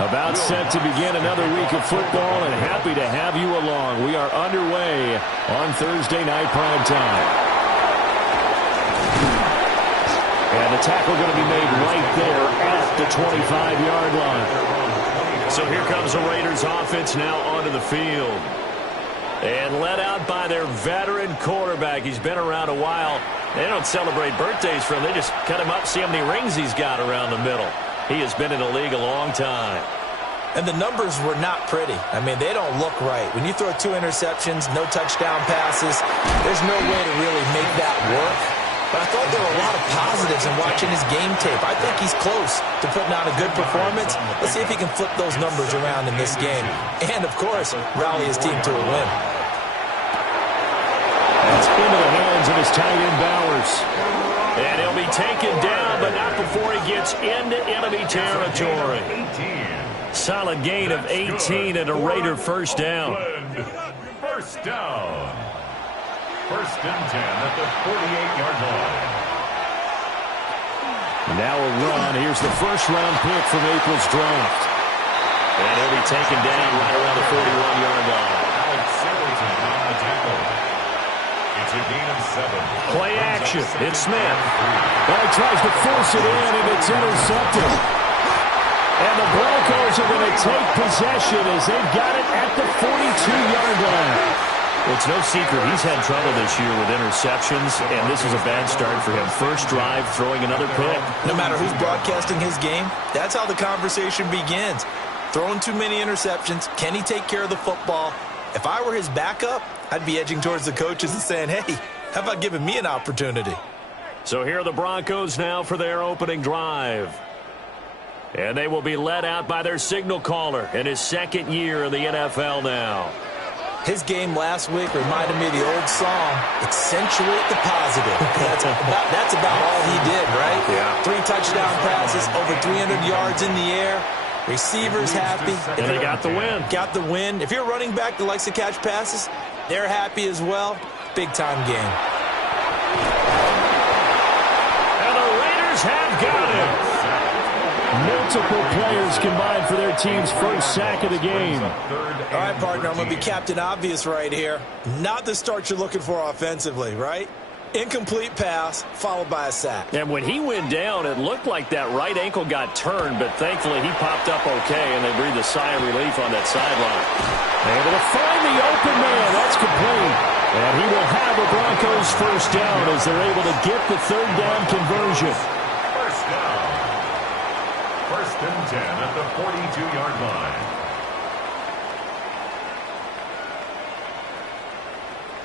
About set to begin another week of football, and happy to have you along. We are underway on Thursday night prime time. And the tackle going to be made right there at the 25-yard line. So here comes the Raiders offense now onto the field. And led out by their veteran quarterback. He's been around a while. They don't celebrate birthdays for him. They just cut him up, see how many rings he's got around the middle. He has been in the league a long time. And the numbers were not pretty. I mean, they don't look right. When you throw 2 interceptions, no touchdown passes, there's no way to really make that work. But I thought there were a lot of positives in watching his game tape. I think he's close to putting out a good performance. Let's see if he can flip those numbers around in this game. And, of course, rally his team to a win. That's into the hands of his tight end, Bowers. And he'll be taken down, but not before he gets into enemy territory. Solid gain of 18 and a Raider first down. First down. First and 10 at the 48-yard line. Now a run. Here's the first-round pick from April's draft. And he'll be taken down right around the 41-yard line. Alex Singleton on the tackle. It's a gain of 7. Play action. It's Smith. Well, he tries to force it in, and it's intercepted. And the Broncos are going to take possession as they've got it at the 42-yard line. It's no secret he's had trouble this year with interceptions, and this is a bad start for him. First drive, throwing another pick. No matter who's broadcasting his game, that's how the conversation begins. Throwing too many interceptions, can he take care of the football? If I were his backup, I'd be edging towards the coaches and saying, hey, how about giving me an opportunity? So here are the Broncos now for their opening drive. And they will be led out by their signal caller in his second year in the NFL now. His game last week reminded me of the old song, accentuate the positive. That's about all he did, right? Yeah. 3 touchdown passes, over 300 yards in the air. Receivers happy. And they got the win. Got the win. If you're a running back that likes to catch passes, they're happy as well. Big-time game. And the Raiders have got him. Multiple players combined for their team's first sack of the game. All right, partner, I'm going to be Captain Obvious right here. Not the start you're looking for offensively, right? Incomplete pass, followed by a sack. And when he went down, it looked like that right ankle got turned, but thankfully he popped up okay, and they breathed a sigh of relief on that sideline. Able to find the open man. That's complete. And he will have a Broncos first down as they're able to get the third down conversion. First down. First and 10 at the 42-yard line.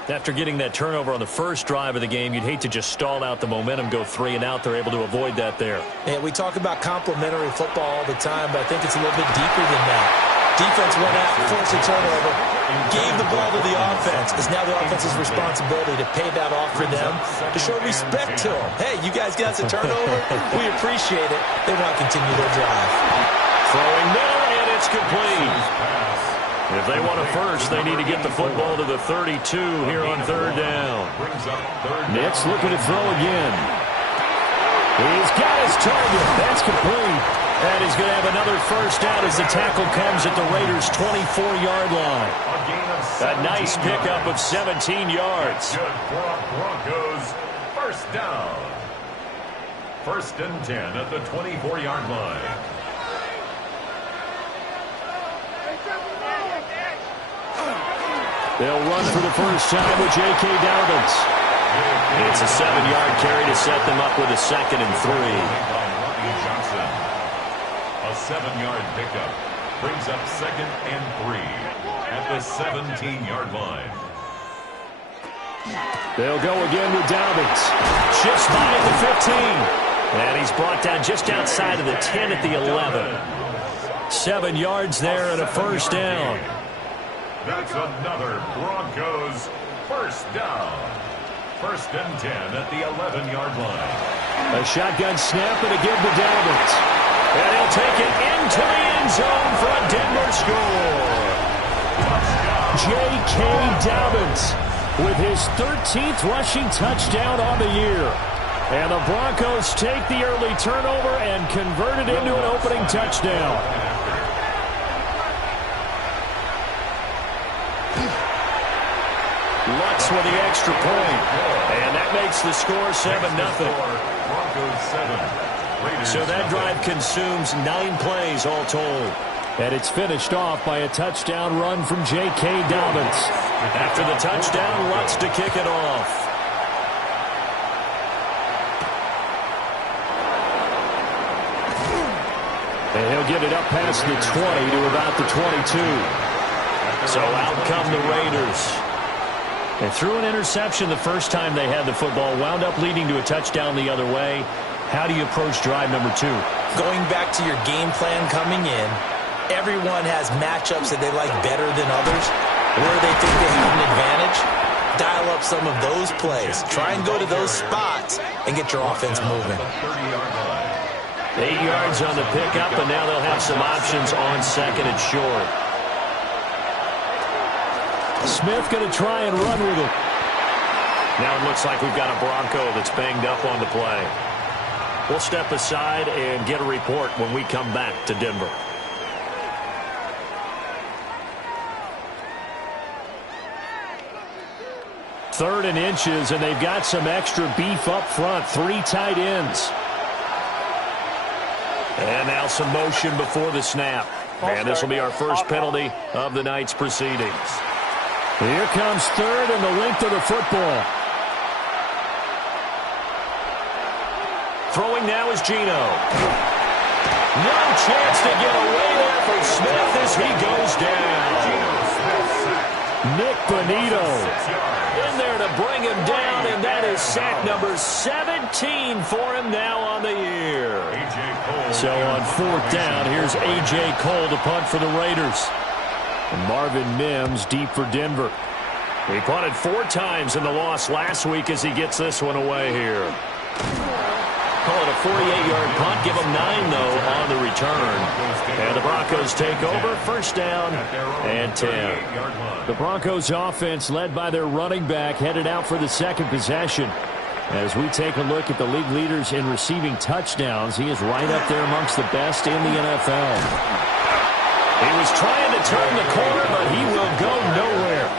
After getting that turnover on the first drive of the game, you'd hate to just stall out the momentum, go 3 and out. They're able to avoid that there. Yeah, we talk about complementary football all the time, but I think it's a little bit deeper than that. Defense went out, forced a turnover, gave the ball to the offense. It's now the offense's responsibility to pay that off for them, to show respect to them. Hey, you guys got us a turnover. We appreciate it. They want to continue their drive. Throwing middle, and it's complete. If they want a first, they need to get the football to the 32 here on third down. Nix looking to throw again. He's got his target. That's complete. And he's going to have another first down as the tackle comes at the Raiders' 24-yard line. A nice pickup of 17 yards. Good for Broncos. First down. First and 10 at the 24-yard line. They'll run for the first time with J.K. Dobbins. It's a 7-yard carry to set them up with a 2nd and 3. A 7-yard pickup brings up 2nd and 3 at the 17-yard line. They'll go again with Dobbins. Shifts by at the 15. And he's brought down just outside of the 10 at the 11. 7 yards there and a first down. That's another Broncos first down. First and 10 at the 11-yard line. A shotgun snap and a give to Dobbins. And he'll take it into the end zone for a Denver score. J.K. Dobbins with his 13th rushing touchdown on the year. And the Broncos take the early turnover and convert it into an opening touchdown. Lutz with the extra point. And that makes the score 7-0. So that drive consumes 9 plays all told. And it's finished off by a touchdown run from J.K. Dobbins. After the touchdown, Lutz to kick it off. And he'll get it up past the 20 to about the 22. So out come the Raiders. And threw an interception the first time they had the football, wound up leading to a touchdown the other way. How do you approach drive number 2? Going back to your game plan coming in, everyone has matchups that they like better than others. Where they think they have an advantage, dial up some of those plays. Try and go to those spots and get your offense moving. 8 yards on the pickup, and now they'll have some options on second and short. Smith going to try and run with it. Now it looks like we've got a Bronco that's banged up on the play. We'll step aside and get a report when we come back to Denver. Third and inches, and they've got some extra beef up front. 3 tight ends. And now some motion before the snap. And this will be our first penalty of the night's proceedings. Here comes third and the length of the football. Throwing now is Geno. No chance to get away there for Smith as he goes down. Nick Bonito in there to bring him down, and that is sack number 17 for him now on the year. So on 4th down, here's A.J. Cole to punt for the Raiders. And Marvin Mims deep for Denver. He punted 4 times in the loss last week as he gets this one away here. Call it a 48-yard punt. Give him 9, though, on the return. And the Broncos take over. First down and 10. The Broncos offense led by their running back headed out for the second possession. As we take a look at the league leaders in receiving touchdowns, he is right up there amongst the best in the NFL. He was trying to turn the corner, but he will go nowhere.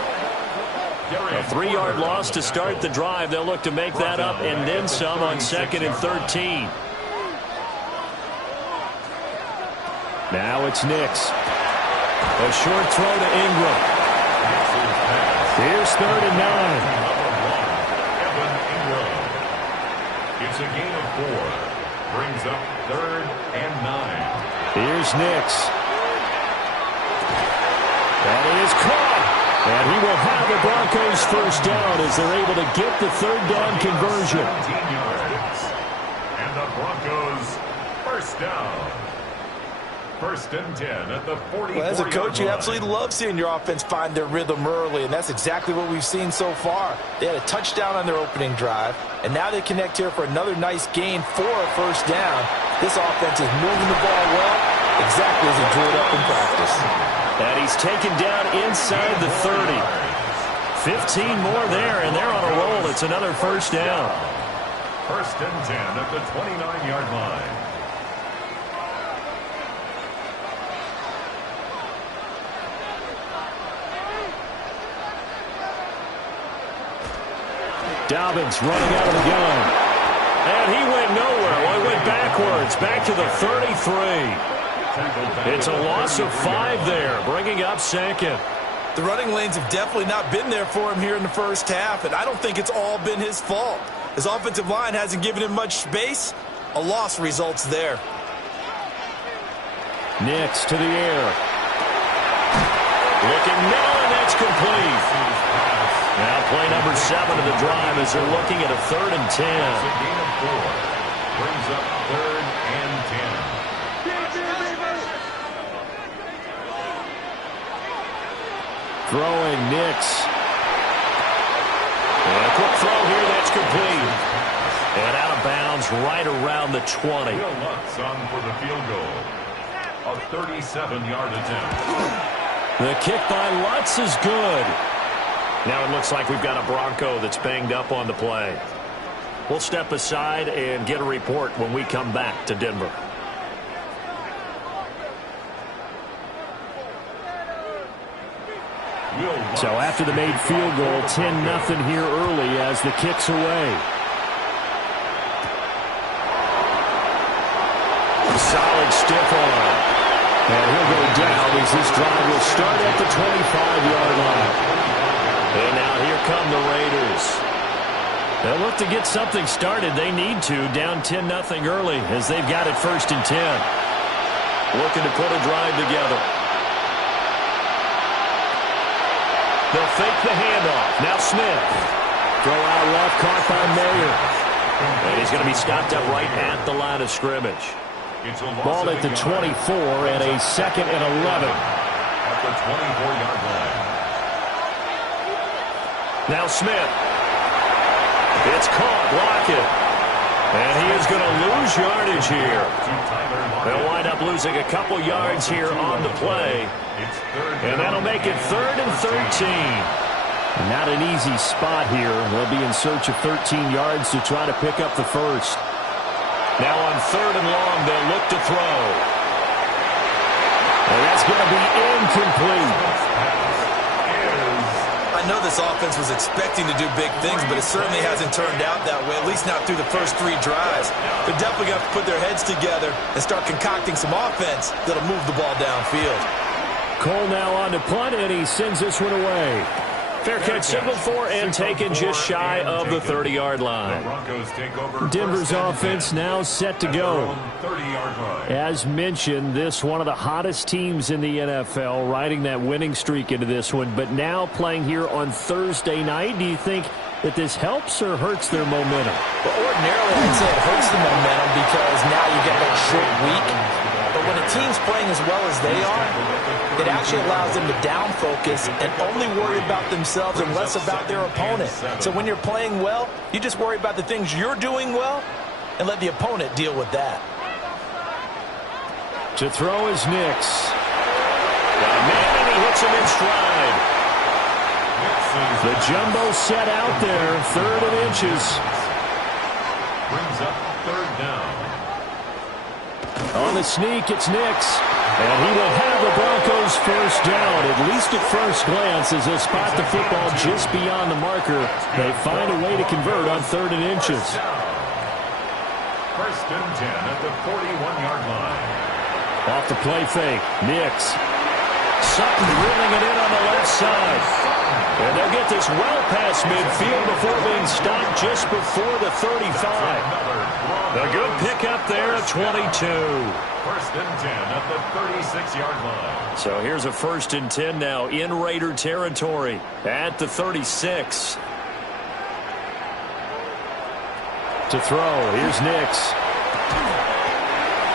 A 3-yard loss to start the drive. They'll look to make that up and then some on 2nd and 13. Now it's Nix. A short throw to Ingram. Here's 3rd and 9. It's a gain of 4. Brings up 3rd and 9. Here's Nix. That is caught. And he will have the Broncos first down as they're able to get the 3rd down conversion. 17 yards. And the Broncos first down. 1st and 10 at the 40. Well, as a coach, you absolutely love seeing your offense find their rhythm early, and that's exactly what we've seen so far. They had a touchdown on their opening drive, and now they connect here for another nice gain for a first down. This offense is moving the ball well, exactly as he drew it up in practice. And he's taken down inside the 30. 15 more there, and they're on a roll. It's another first down. 1st and 10 at the 29-yard line. Dobbins running out of the gun. And he went nowhere. Well, he went backwards, back to the 33. It's a loss of 5 there, bringing up 2nd. The running lanes have definitely not been there for him here in the first half, and I don't think it's all been his fault. His offensive line hasn't given him much space. A loss results there. Nix to the air. Looking now, and that's complete. Now play number 7 of the drive as they're looking at a 3rd and 10. It's a gain of 4. Brings up 3rd and 10. Throwing Nix. And a quick throw here, that's complete. And out of bounds right around the 20. Will Lutz on for the field goal. A 37-yard attempt. The kick by Lutz is good. Now it looks like we've got a Bronco that's banged up on the play. We'll step aside and get a report when we come back to Denver. So after the made field goal, 10-0 here early as the kick's away. Solid stiff arm. And he'll go down as this drive will start at the 25-yard line. And now here come the Raiders. They'll look to get something started. They need to, down 10-0 early as they've got it 1st and 10. Looking to put a drive together. They'll fake the handoff. Now Smith. Throw out left, caught by Mayer. And he's going to be stopped up right at the line of scrimmage. Ball at the 24 and a 2nd and 11. At the 24-yard line. Now Smith. It's caught. Lockett. And he is going to lose yardage here. They'll wind up losing a couple yards here on the play. And that'll make it 3rd and 13. Not an easy spot here. They'll be in search of 13 yards to try to pick up the first. Now on 3rd and long, they'll look to throw. And that's going to be incomplete. I know this offense was expecting to do big things, but it certainly hasn't turned out that way, at least not through the first 3 drives. They're definitely going to have to put their heads together and start concocting some offense that'll move the ball downfield. Cole now on to punt, and he sends this one away. Fair catch signaled for and taken just shy of the 30-yard line. Denver's offense now set to go. As mentioned, this one of the hottest teams in the NFL, riding that winning streak into this one, but now playing here on Thursday night. Do you think that this helps or hurts their momentum? Well, ordinarily, I'd say it hurts the momentum because now you get that short week. But when a team's playing as well as they are, it actually allows them to down focus and only worry about themselves and less about their opponent. So when you're playing well, you just worry about the things you're doing well and let the opponent deal with that. To throw is Nix. Man, and he hits him in stride. The jumbo set out there, 3rd and inches. Brings up 3rd down. On the sneak, it's Nix. And he will have the Broncos first down, at least at first glance, as they spot the football just beyond the marker. They find a way to convert on 3rd and inches. 1st and 10 at the 41-yard line. Off the play fake, Nix. Sutton drilling it in on the left side. And they'll get this well past midfield before being stopped just before the 35. A good pickup there at 22. 1st and 10 at the 36-yard line. So here's a 1st and 10 now in Raider territory at the 36. To throw, here's Nix.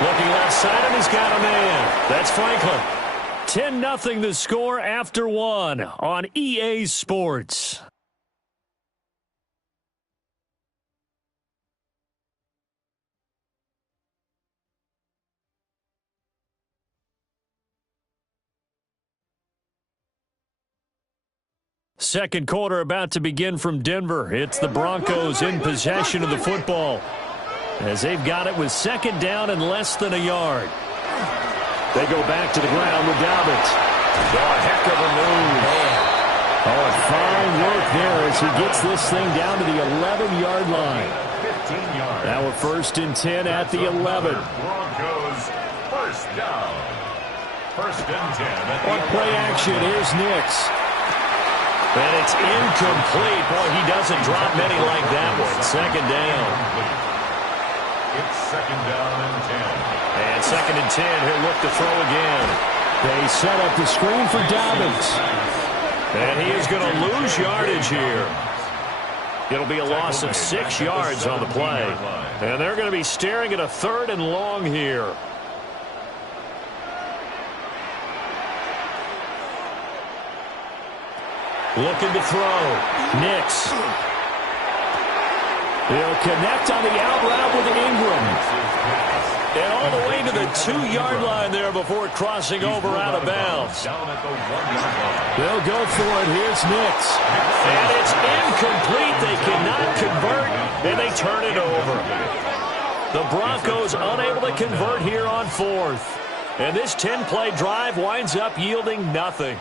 Looking left side, and he's got a man. That's Franklin. 10-0 the score after 1 on EA Sports. Second quarter about to begin from Denver. It's the Broncos in possession of the football, as they've got it with 2nd down and less than a yard. They go back to the ground with Dobbins. Oh, a heck of a move. Oh, fine work there as he gets this thing down to the 11-yard line. 15 yards. Now a 1st and 10 at the 11. Broncos first down. 1st and 10 at the 11. On play action, here's Nix. And it's incomplete. Boy, he doesn't drop many like that one. 2nd down. It's 2nd down and 10. And 2nd and 10, he'll look to throw again. They set up the screen for Dobbins. And he is going to lose yardage here. It'll be a loss of 6 yards on the play. And they're going to be staring at a 3rd and long here. Looking to throw. Nix. He'll connect on the out route with Ingram. And all the way to the 2-yard line there before crossing over out of bounds. They'll go for it. Here's Nix. And it's incomplete. They cannot convert, and they turn it over. The Broncos unable to convert here on 4th. And this 10-play drive winds up yielding nothing.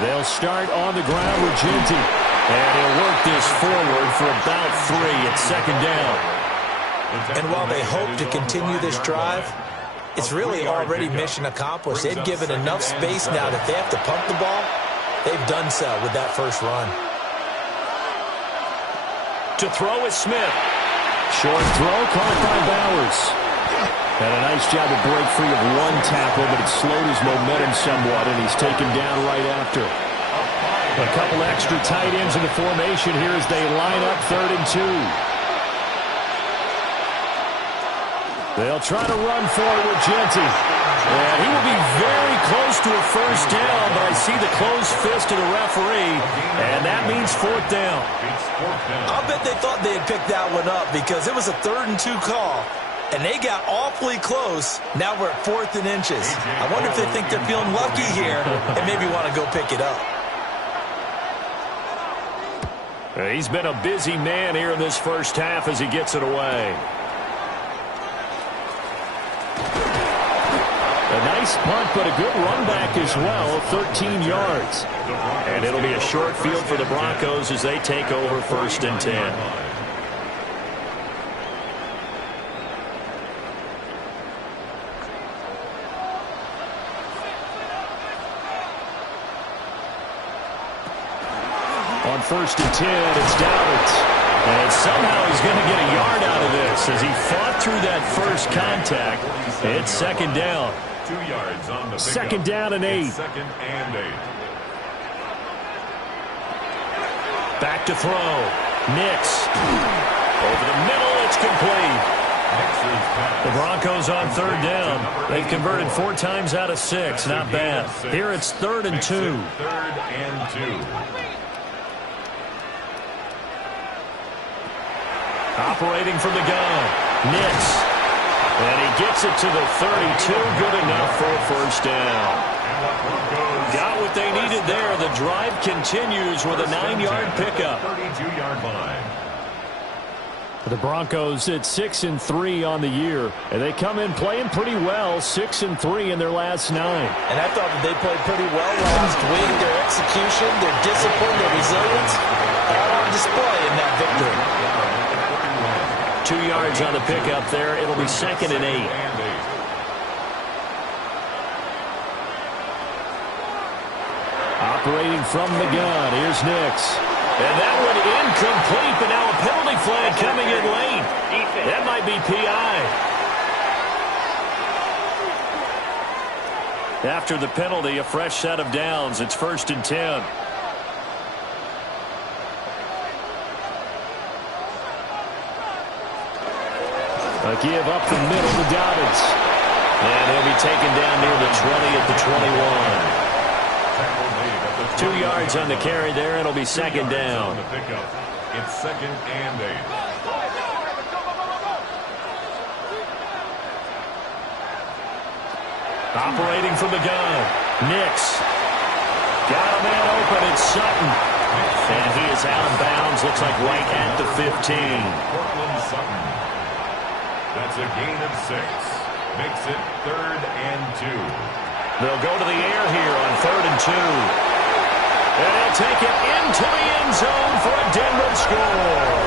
They'll start on the ground with Ginty. And he'll work this forward for about 3 at second down. And while they hope to continue this drive, it's really already mission accomplished. They've given enough space now that they have to pump the ball. They've done so with that first run. To throw is Smith. Short throw caught by Bowers. Had a nice job to break free of one tackle, but it slowed his momentum somewhat, and he's taken down right after. A couple extra tight ends in the formation here as they line up 3rd and 2. They'll try to run forward with Ginty. And he will be very close to a first down, but I see the closed fist of the referee, and that means 4th down. I'll bet they thought they had picked that one up because it was a 3rd and 2 call, and they got awfully close. Now we're at 4th and inches. I wonder if they think they're feeling lucky here and maybe want to go pick it up. He's been a busy man here in this first half as he gets it away. A nice punt, but a good run back as well, 13 yards. And it'll be a short field for the Broncos as they take over 1st and 10. On 1st and 10, it's Dowdle. And somehow he's going to get a yard out of this as he fought through that first contact. It's 2nd down. 2 yards on the pickup. 2nd down and 8. 2nd and 8. Back to throw. Nix. Over the middle, it's complete. The Broncos on 3rd down. They've converted 4 times out of 6. Not bad. Here it's 3rd and 2. 3rd and 2. Operating from the gun. Nix. And he gets it to the 32. Good enough for a first down. Got what they needed there. The drive continues with a 9-yard pickup. 32-yard line. The Broncos at 6-3 on the year. And they come in playing pretty well. 6-3 in their last 9. And I thought that they played pretty well last week. Their execution, their discipline, their resilience, all on display in that victory. 2 yards on the pickup there. It'll be 2nd and 8. Operating from the gun. Here's Nix. And that one incomplete, but now a penalty flag coming in late. That might be PI. After the penalty, a fresh set of downs. It's 1st and 10. A give up the middle to Dobbins. And he'll be taken down near the 20 at the 21. 2 yards on the carry there. It'll be 2nd down. It's 2nd and 8. Operating from the gun. Nix. Got a man open. It's Sutton. And he is out of bounds. Looks like right at the 15. Cortland Sutton. That's a gain of 6. Makes it 3rd and 2. They'll go to the air here on 3rd and 2. And they'll take it into the end zone for a Denver score.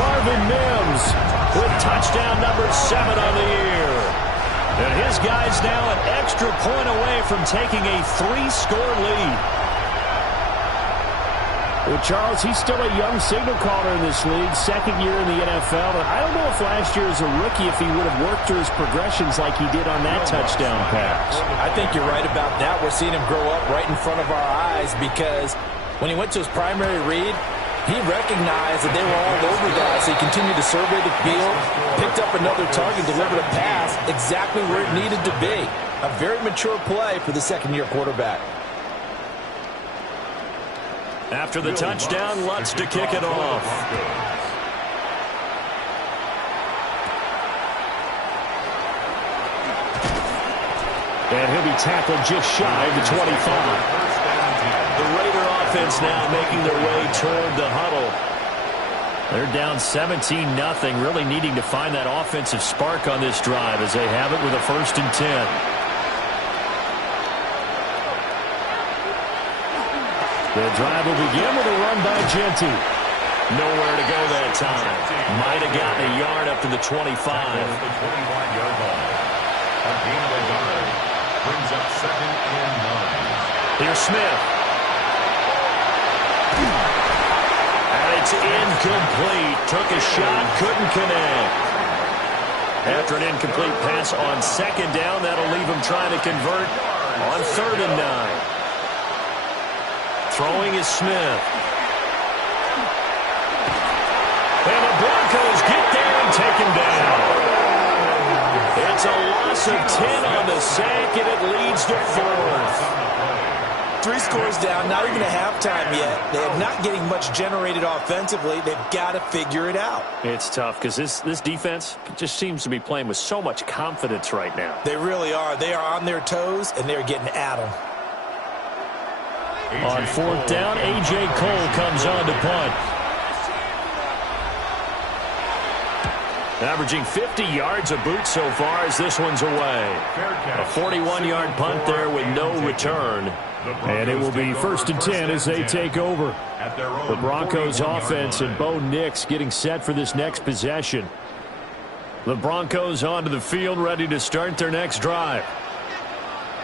Marvin Mims with touchdown number 7 on the year. And his guy's now an extra point away from taking a 3-score lead. Well, Charles, he's still a young signal caller in this league, 2nd year in the NFL. But I don't know if last year as a rookie, if he would have worked through his progressions like he did on that touchdown pass. I think you're right about that. We're seeing him grow up right in front of our eyes because when he went to his primary read, he recognized that they were all over that. So he continued to survey the field, picked up another target, delivered a pass exactly where it needed to be. A very mature play for the 2nd-year quarterback. After the touchdown, Lutz to kick it off. And he'll be tackled just shy of the 25. The Raider offense now making their way toward the huddle. They're down 17-0, really needing to find that offensive spark on this drive as they have it with a 1st and 10. The drive will begin with a run by Jeanty. Nowhere to go that time. Might have gotten a yard up to the 25. The 25-yard line. A gain of a yard brings up 2nd and 9. Here's Smith. And it's incomplete. Took a shot, couldn't connect. After an incomplete pass on 2nd down, that'll leave him trying to convert on 3rd and 9. Throwing is Smith. And the Broncos get there and take him down. It's a loss of 10 on the sack, and it leads to 4th. 3 scores down, not even a halftime yet. They are not getting much generated offensively. They've got to figure it out. It's tough because this defense just seems to be playing with so much confidence right now. They really are. They are on their toes, and they're getting at them. On 4th down, A.J. Cole comes on to punt. Averaging 50 yards a boot so far as this one's away. A 41-yard punt there with no return. And it will be 1st and 10 as they take over. The Broncos offense and Bo Nix getting set for this next possession. The Broncos onto the field ready to start their next drive.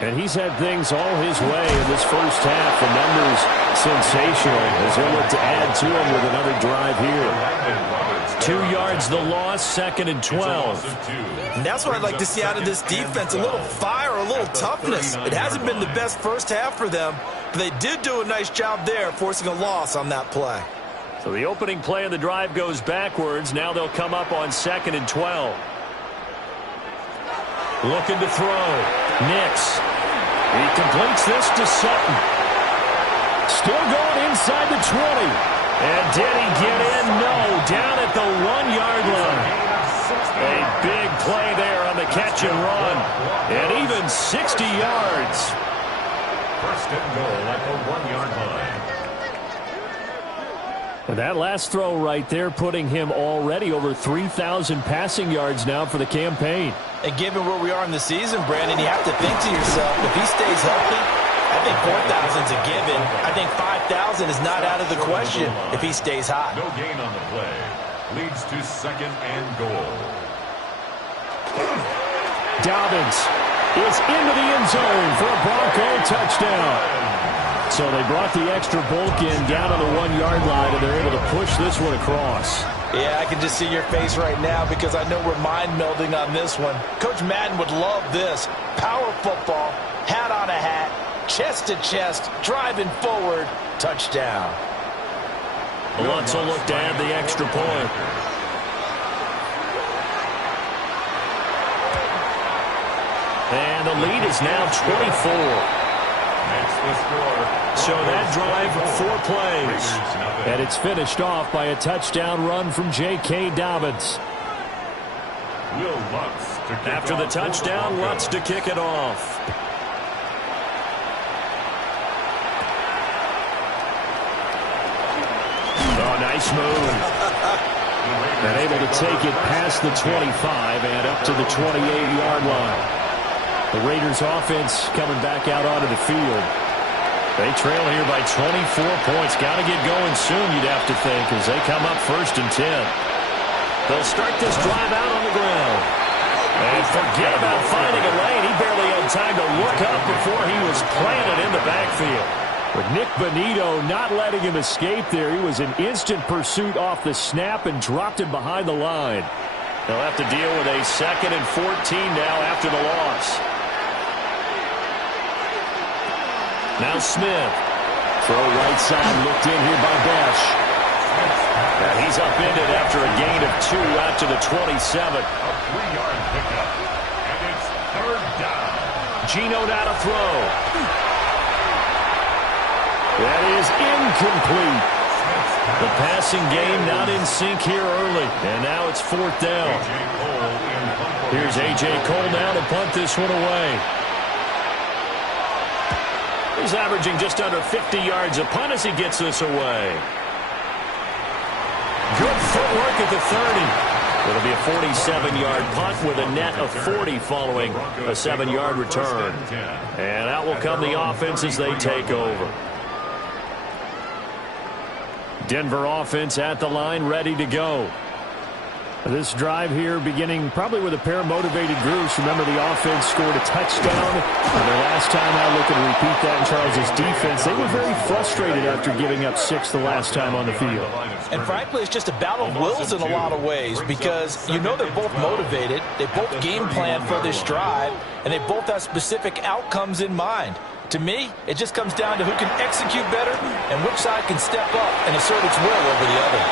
And he's had things all his way in this first half. The numbers sensational as he'll look to add to him with another drive here. 2 yards the loss, 2nd and 12. And that's what I'd like to see out of this defense. A little fire, a little toughness. It hasn't been the best first half for them, but they did do a nice job there, forcing a loss on that play. So the opening play of the drive goes backwards. Now they'll come up on 2nd and 12. Looking to throw. Nix. He completes this to Sutton. Still going inside the 20. And did he get in? No. Down at the 1-yard line. A big play there on the catch and run. And even 60 yards. 1st and goal at the 1-yard line. And that last throw right there putting him already over 3,000 passing yards now for the campaign. And given where we are in the season, Brandon, you have to think to yourself, if he stays healthy, I think 4,000 is a given. I think 5,000 is not out of the question if he stays hot. No gain on the play. Leads to 2nd and goal. Dobbins is into the end zone for a Bronco touchdown. So they brought the extra bulk in down on the 1-yard line, and they're able to push this one across. Yeah, I can just see your face right now because I know we're mind melding on this one. Coach Madden would love this. Power football, hat on a hat, chest to chest, driving forward, touchdown. Lutz will look to add the extra point. And the lead is now 24. That's the score. So that drive, 4 plays. And it's finished off by a touchdown run from J.K. Dobbins. Will Lutz to kick After the off touchdown, Lutz to kick it off. Oh, nice move. And able to take it past the 25 and up to the 28-yard line. The Raiders offense coming back out onto the field. They trail here by 24 points. Got to get going soon, you'd have to think, as they come up 1st and 10. They'll start this drive out on the ground. And forget about finding a lane. He barely had time to look up before he was planted in the backfield. But Nick Bonito not letting him escape there. He was in instant pursuit off the snap and dropped him behind the line. They'll have to deal with a 2nd and 14 now after the loss. Now Smith. Throw right side, looked in here by Besh. And he's upended after a gain of 2 out to the 27. A 3-yard pickup. And it's 3rd down. Geno now to throw. That is incomplete. The passing game not in sync here early. And now it's 4th down. Here's A.J. Cole now to punt this one away. He's averaging just under 50 yards a punt as he gets this away. Good footwork at the 30. It'll be a 47-yard punt with a net of 40 following a 7-yard return. And out will come the offense as they take over. Denver offense at the line, ready to go. This drive here beginning probably with a pair of motivated groups. Remember, the offense scored a touchdown. And their last time out, looking to repeat that in Charles' defense. They were very frustrated after giving up 6 the last time on the field. And frankly, it's just a battle of wills in a lot of ways because you know they're both motivated. They both game plan for this drive, and they both have specific outcomes in mind. To me, it just comes down to who can execute better and which side can step up and assert its will over the other.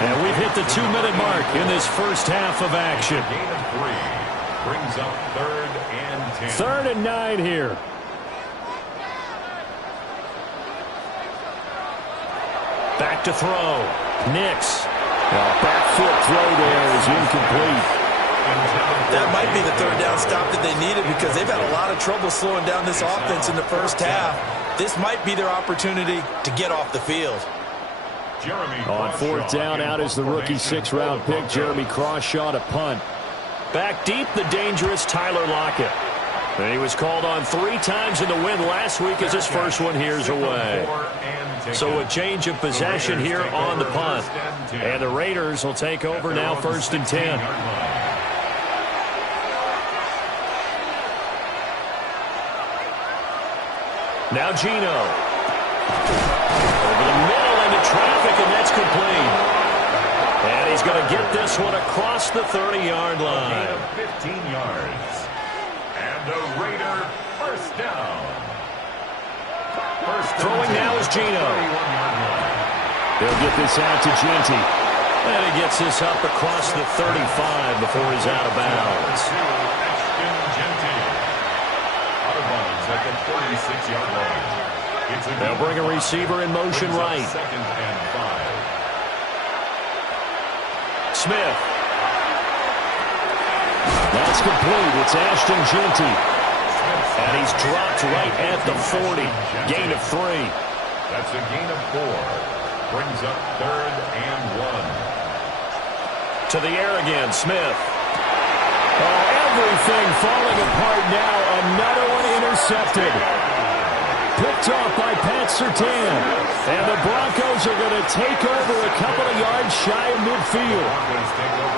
And we've hit the 2-minute mark in this first half of action. Gain of 3 brings up 3rd and 10. 3rd and 9 here. Back to throw. Nix. Back foot throw there is incomplete. That might be the 3rd down stop that they needed because they've had a lot of trouble slowing down this offense in the first half. This might be their opportunity to get off the field. On 4th down, out is the rookie 6th-round pick, Jeremy Crawshaw, to punt. Back deep, the dangerous Tyler Lockett. And he was called on 3 times in the win last week as his first one here's away. So a change of possession here on the punt. And the Raiders will take over now 1st and 10. Now Geno. Over the middle into traffic, and that's complete. And he's going to get this one across the 30-yard line. 15 yards. And a Raider first down. Throwing now is Geno. They'll get this out to Genty. And he gets this up across the 35 before he's out of bounds. Out of bounds at the 36-yard line. They'll bring a receiver in motion right. 2nd and 5. Smith. That's complete. It's Ashton Genty. And he's dropped right at the 40. Gain of 3. That's a gain of 4. Brings up 3rd and 1. To the air again, Smith. Oh, everything falling apart now. Another one intercepted. Picked off by Pat Surtain. And the Broncos are going to take over a couple of yards shy of midfield.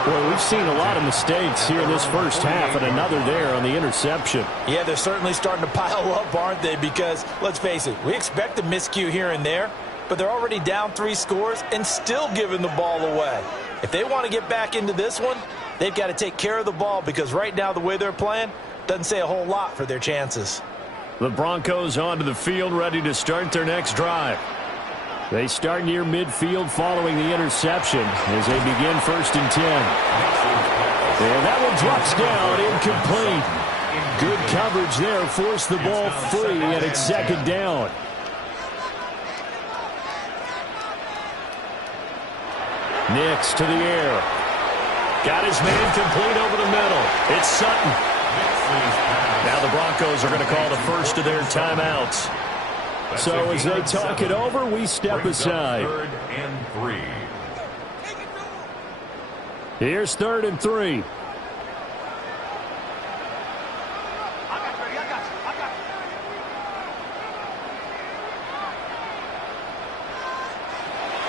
Boy, we've seen a lot of mistakes here in this first half, and another there on the interception. Yeah, they're certainly starting to pile up, aren't they? Because, let's face it, we expect a miscue here and there, but they're already down 3 scores and still giving the ball away. If they want to get back into this one, they've got to take care of the ball because right now the way they're playing doesn't say a whole lot for their chances. The Broncos onto the field, ready to start their next drive. They start near midfield following the interception as they begin 1st and 10. And that one drops down, incomplete. Good coverage there, forced the ball free, and it's 2nd down. Nix to the air. Got his man complete over the middle. It's Sutton. Now the Broncos are going to call the first of their timeouts. So as they talk it over, we step aside. 3rd and 3. Here's 3rd and 3.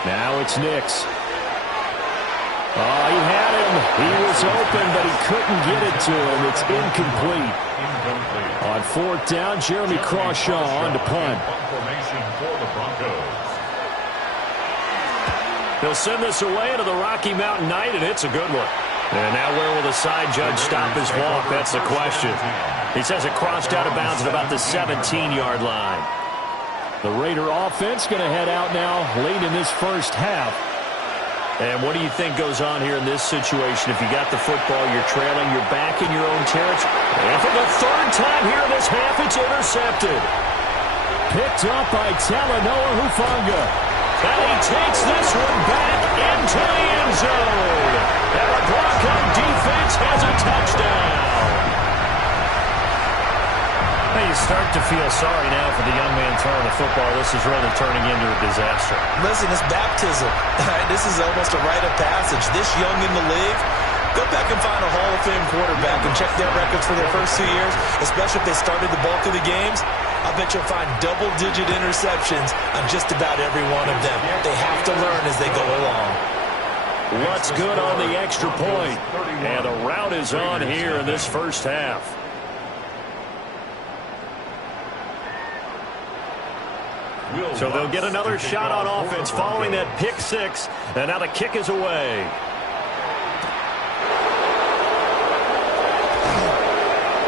Now it's Nix. Oh, he had him. He was open, but he couldn't get it to him. It's incomplete. On 4th down, Jeremy Crawshaw on to punt. They'll send this away into the Rocky Mountain Night, and it's a good one. And now where will the side judge stop his walk? That's the question. He says it crossed out of bounds at about the 17-yard line. The Raider offense going to head out now late in this first half. And what do you think goes on here in this situation? If you got the football, you're trailing, you're back in your own territory. And for the 3rd time here in this half, it's intercepted. Picked up by Talanoa Hufanga. And he takes this one back into the end zone. And the Bronco defense has a touchdown. Hey, you start to feel sorry now for the young man throwing the football. This is really turning into a disaster. Listen, it's baptism. This is almost a rite of passage. This young in the league, go back and find a Hall of Fame quarterback and check their records for their first 2 years, especially if they started the bulk of the games. I bet you'll find double-digit interceptions on just about every one of them. They have to learn as they go along. What's good on the extra point? And a rout is on here in this first half. So they'll get another shot on offense following that pick six. And now the kick is away.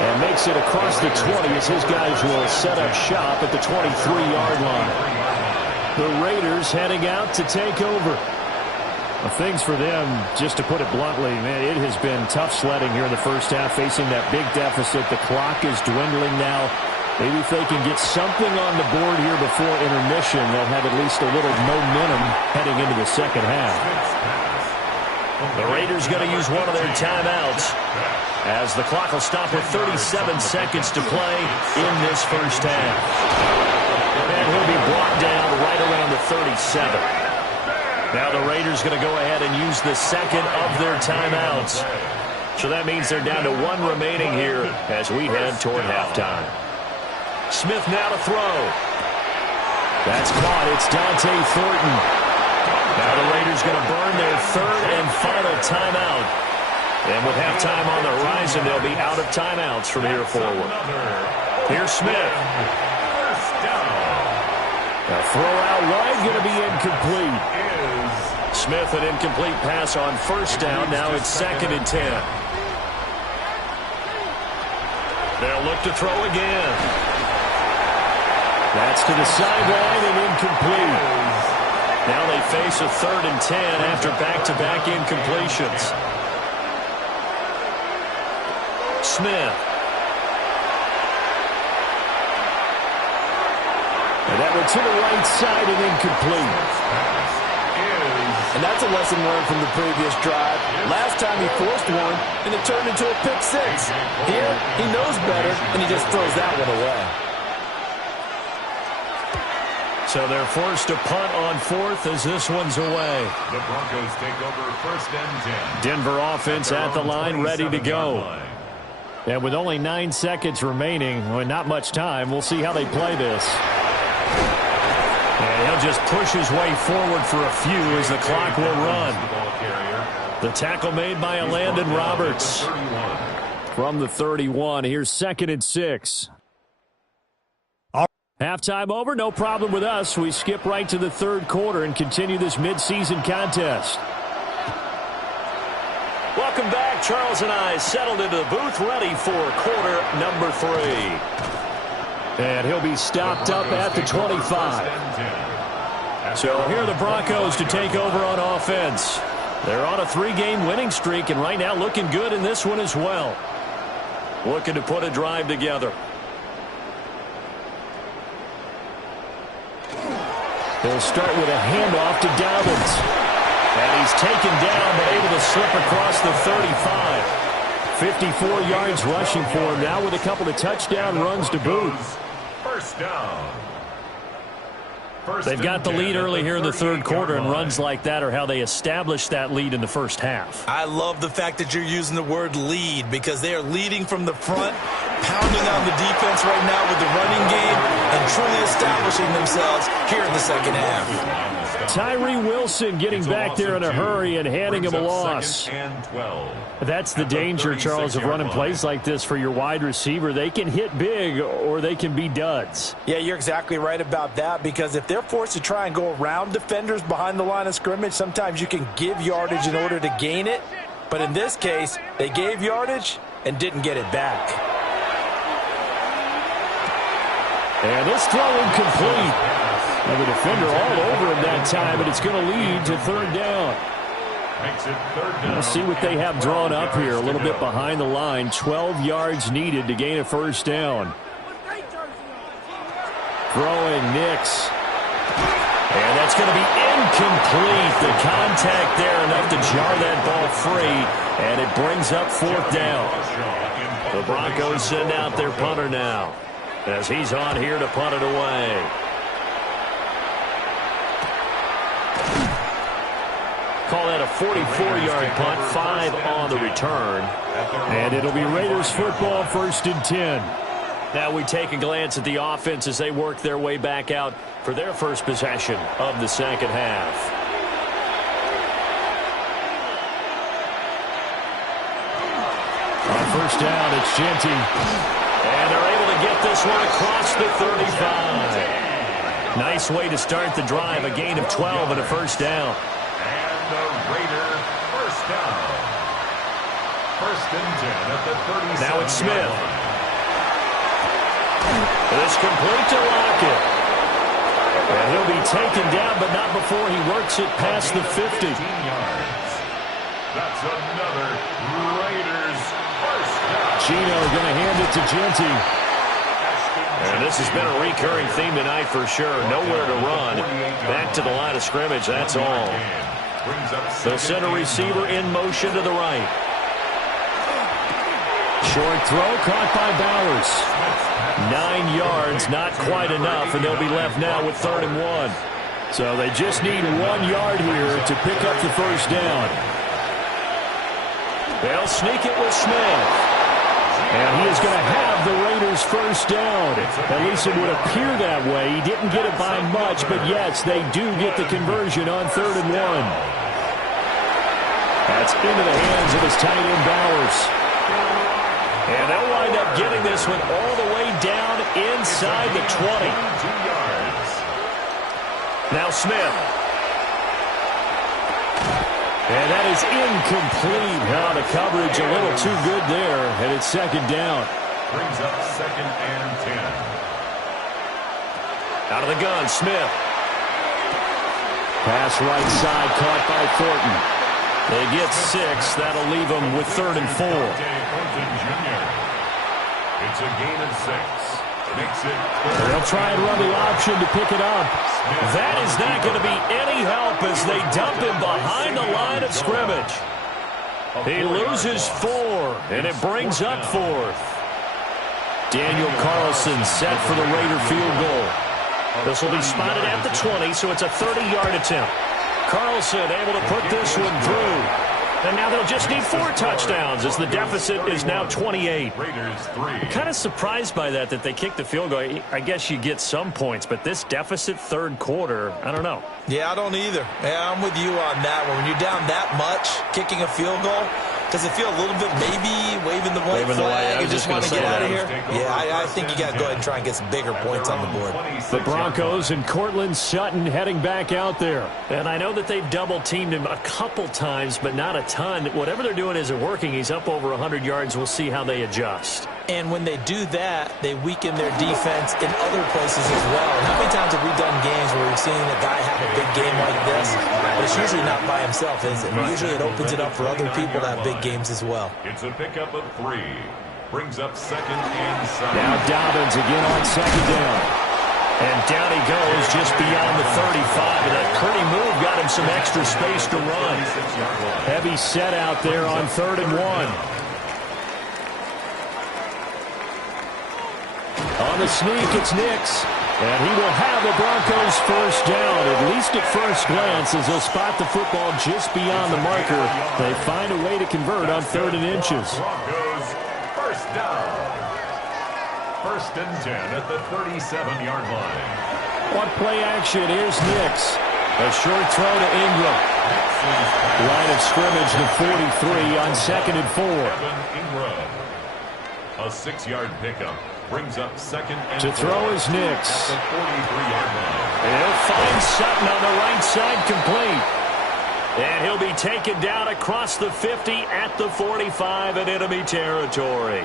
And makes it across the 20 as his guys will set up shop at the 23-yard line. The Raiders heading out to take over. Well, things for them, just to put it bluntly, man, it has been tough sledding here in the first half, facing that big deficit. The clock is dwindling now. Maybe if they can get something on the board here before intermission, they'll have at least a little momentum heading into the second half. The Raiders going to use one of their timeouts as the clock will stop with 37 seconds to play in this first half. And he'll be brought down right around the 37. Now the Raiders going to go ahead and use the second of their timeouts. So that means they're down to one remaining here as we head toward halftime. Smith now to throw. That's caught. It's Dante Thornton. Now the Raiders going to burn their third and final timeout. And with halftime on the horizon, they'll be out of timeouts from here forward. Here's Smith. A throw out wide going to be incomplete. Smith, an incomplete pass on first down. Now it's 2nd and 10. They'll look to throw again. That's to the sideline and incomplete. Now they face a 3rd and 10 after back-to-back incompletions. Smith. And that one to the right side and incomplete. And that's a lesson learned from the previous drive. Last time he forced one, and it turned into a pick six. Here, he knows better, and he just throws that one away. So they're forced to punt on 4th as this one's away. The Broncos take over 1st and 10. Denver offense at the line, ready to go. And with only 9 seconds remaining, well, not much time, we'll see how they play this. And he'll just push his way forward for a few as the clock will run. The tackle made by Landon Roberts. From the 31, here's 2nd and 6. Halftime over, no problem with us. We skip right to the 3rd quarter and continue this midseason contest. Welcome back. Charles and I settled into the booth, ready for quarter number 3. And he'll be stopped up at the 25. So here are the Broncos to take over on offense. They're on a 3-game winning streak, and right now looking good in this one as well. Looking to put a drive together. They'll start with a handoff to Dobbins. And he's taken down, but able to slip across the 35. 54 yards rushing for him now with a couple of touchdown runs to boot. First down. They've got the lead early here in the 3rd quarter, and runs like that are how they established that lead in the first half. I love the fact that you're using the word lead because they are leading from the front, pounding on the defense right now with the running game, and truly establishing themselves here in the second half. Tyree Wilson getting back there in a hurry and handing him a loss. That's the danger, Charles, of running plays like this for your wide receiver. They can hit big or they can be duds. Yeah, you're exactly right about that, because if they're forced to try and go around defenders behind the line of scrimmage, sometimes you can give yardage in order to gain it. But in this case, they gave yardage and didn't get it back. And this throw incomplete. And the defender all over him that time, but it's going to lead to 3rd down. Let's see what they have drawn up here. A little bit behind the line. 12 yards needed to gain a 1st down. Throwing Nix. And that's going to be incomplete. The contact there enough to jar that ball free. And it brings up 4th down. The Broncos send out their punter now, as he's on here to punt it away. Call that a 44-yard punt, 5 on the return. And it'll be Raiders football, 1st and 10. Now we take a glance at the offense as they work their way back out for their first possession of the second half. On first down, it's Jeanty. And they're able to get this one across the 35. Nice way to start the drive, a gain of 12 and a first down. And the Raider first down. First and 10 at the 37. Now it's Smith. It's complete to Lockett. And he'll be taken down, but not before he works it past the 50. That's another Raiders first down. Gino going to hand it to Jeanty. And this has been a recurring theme tonight for sure. Nowhere to run. Back to the line of scrimmage, that's all. The center receiver in motion to the right. Short throw caught by Bowers. 9 yards, not quite enough, and they'll be left now with 3rd and 1. So they just need 1 yard here to pick up the first down. They'll sneak it with Smith. And he is going to have the Raiders first down. At least it would appear that way. He didn't get it by much, but yes, they do get the conversion on 3rd and 1. That's into the hands of his tight end Bowers. And they'll wind up getting this one all the way down inside the 20. Now Smith. And that is incomplete. Now the coverage a little too good there, and it's 2nd down. Brings up 2nd and 10. Out of the gun, Smith. Pass right side caught by Thornton. They get 6. That'll leave them with 3rd and 4. It's a gain of 6. Makes it. They'll try and run the option to pick it up. That is not going to be any help as they dump him behind the line of scrimmage. He loses 4, and it brings up 4th. Daniel Carlson set for the Raider field goal. This will be spotted at the 20, so it's a 30-yard attempt. Carlson able to put this one through. And now they'll just need 4 touchdowns as the deficit is now 28. I'm kind of surprised by that they kicked the field goal. I guess you get some points, but this deficit 3rd quarter, I don't know. Yeah, I don't either. Yeah, I'm with you on that one. When you're down that much, kicking a field goal, does it feel a little bit maybe waving the white flag and just want to get out of here? Yeah, I think you got to go ahead and try and get some bigger points on the board. The Broncos and Cortland Sutton heading back out there. And I know that they've double-teamed him a couple times, but not a ton. Whatever they're doing isn't working. He's up over 100 yards. We'll see how they adjust. And when they do that, they weaken their defense in other places as well. How many times have we done games where we've seen a guy have a big game like this, but it's usually not by himself, is it? Usually it opens it up for other people to have big games as well. It's a pickup of 3. Brings up 2nd and 7. Now Dobbins again on 2nd down. And down he goes just beyond the 35. And that pretty move got him some extra space to run. Heavy set out there on 3rd and 1. On the sneak, it's Nix. And he will have the Broncos first down, at least at first glance, as they'll spot the football just beyond the marker. They find a way to convert on 3rd and inches. Broncos first down. 1st and 10 at the 37-yard line. On play action, here's Nix. A short throw to Ingram. Line of scrimmage to 43 on 2nd and 4. Evan Ingram. A 6-yard pickup. Brings up 2nd and to throw is Nix. At the 43-yard line. And he'll find Sutton on the right side complete. And he'll be taken down across the 50 at the 45 in enemy territory.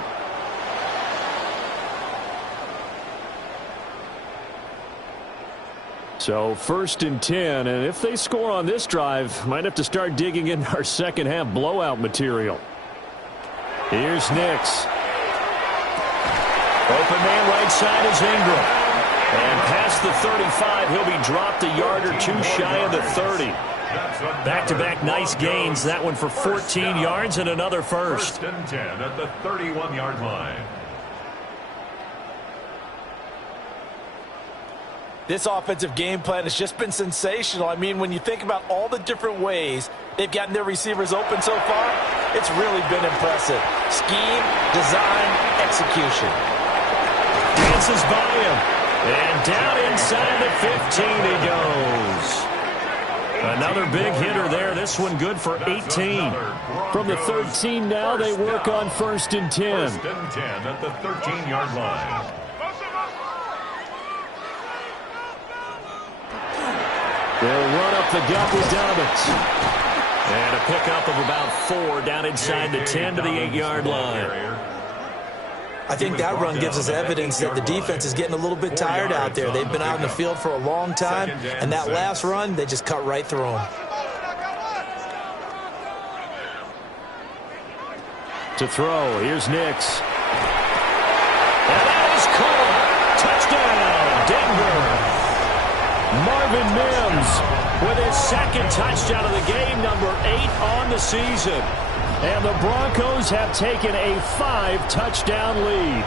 So 1st and 10, and if they score on this drive, might have to start digging in our second half blowout material. Here's Nix. Open man right side is Ingram. And past the 35, he'll be dropped a yard or 2 shy of the 30. Back-to-back nice gains. That one for 14 yards and another first. 1st and 10 at the 31-yard line. This offensive game plan has just been sensational. I mean, when you think about all the different ways they've gotten their receivers open so far, it's really been impressive. Scheme, design, execution. passes by him. And down inside the 15 he goes. Another big hitter there. This one good for 18. From the 13 now, they work on 1st and 10. 1st and 10 at the 13-yard line. They'll run up the gut with Dobbins. And a pickup of about 4 down inside the 10 to the 8-yard line. I think that run gives us evidence that the defense is getting a little bit tired out there. They've been out in the field for a long time, and that last run, they just cut right through them. To throw, here's Nix. And that is caught. Touchdown, Denver. Marvin Mims with his second touchdown of the game, number 8 on the season. And the Broncos have taken a 5-touchdown lead.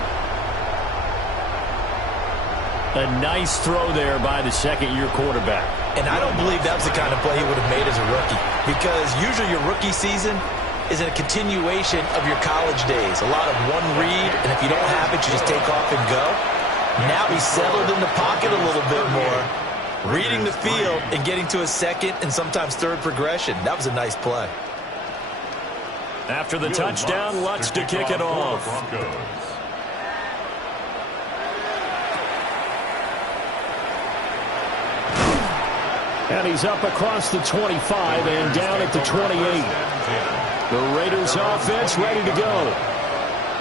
A nice throw there by the second-year quarterback. And I don't believe that was the kind of play he would have made as a rookie, because usually your rookie season is a continuation of your college days. A lot of one read, and if you don't have it, you just take off and go. Now he's settled in the pocket a little bit more, reading the field and getting to a second and sometimes third progression. That was a nice play. After the touchdown, Lutz to kick it off. And he's up across the 25 and down at the 28. The Raiders offense ready to go.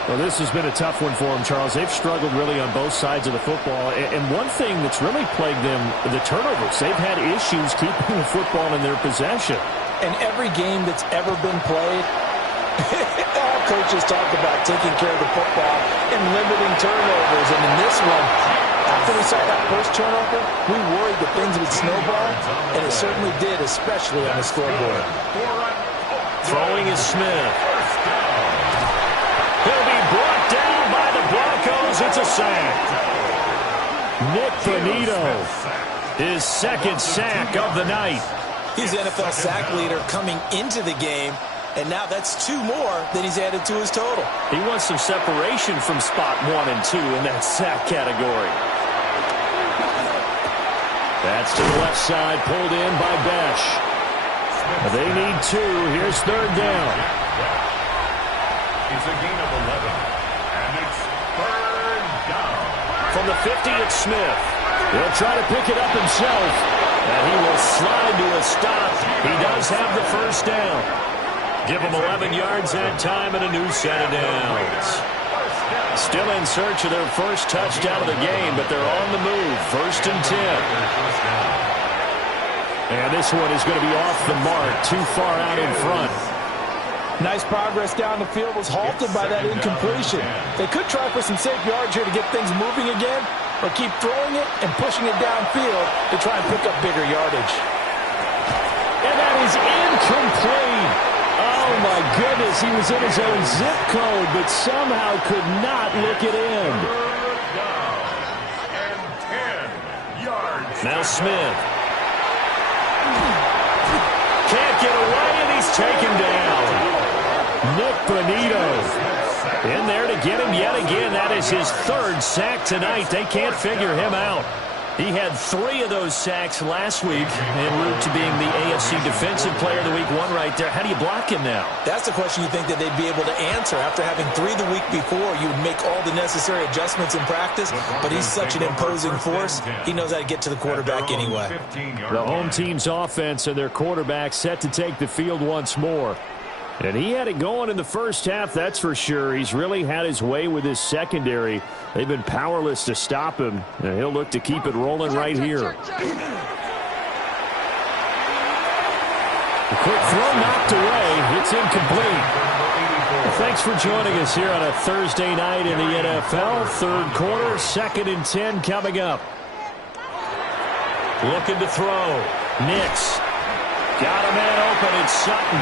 Well, this has been a tough one for them, Charles. They've struggled really on both sides of the football. And one thing that's really plagued them, the turnovers. They've had issues keeping the football in their possession. And every game that's ever been played, all coaches talk about taking care of the football and limiting turnovers. And in this one, after we saw that first turnover, we worried that things would snowball, and it certainly did, especially on the scoreboard. Throwing is Smith. He'll be brought down by the Broncos. It's a sack. Nick Bonito, his second sack of the night. He's the NFL sack leader coming into the game, and now that's 2 more that he's added to his total. He wants some separation from spot 1 and 2 in that sack category. That's to the left side, pulled in by Besh. They need 2. Here's 3rd down. It's a gain of 11, and it's 3rd down. From the 50, it's Smith. He'll try to pick it up himself. And he will slide to a stop. He does have the first down. Give him 11 yards that time and a new set of downs. Still in search of their first touchdown of the game, but they're on the move. 1st and 10. And this one is going to be off the mark, too far out in front. Nice progress down the field, was halted by that incompletion. They could try for some safe yards here to get things moving again, or keep throwing it and pushing it downfield to try and pick up bigger yardage. And that is incomplete. Oh, my goodness. He was in his own zip code, but somehow could not look it in. And 10 yards. Now Smith. Can't get away, and he's taken down. Nick Bonito in there to get him yet again. That is his 3rd sack tonight. They can't figure him out. He had 3 of those sacks last week en route to being the AFC Defensive Player of the Week 1 right there. How do you block him now? That's the question you think that they'd be able to answer. After having 3 the week before, you would make all the necessary adjustments in practice, but he's such an imposing force, he knows how to get to the quarterback anyway. The home team's offense and their quarterback set to take the field once more. And he had it going in the first half, that's for sure. He's really had his way with his secondary. They've been powerless to stop him, and he'll look to keep it rolling right here. The quick throw knocked away. It's incomplete. Well, thanks for joining us here on a Thursday night in the NFL. 3rd quarter, 2nd and 10 coming up. Looking to throw. Nix. Got a man open. It's Sutton.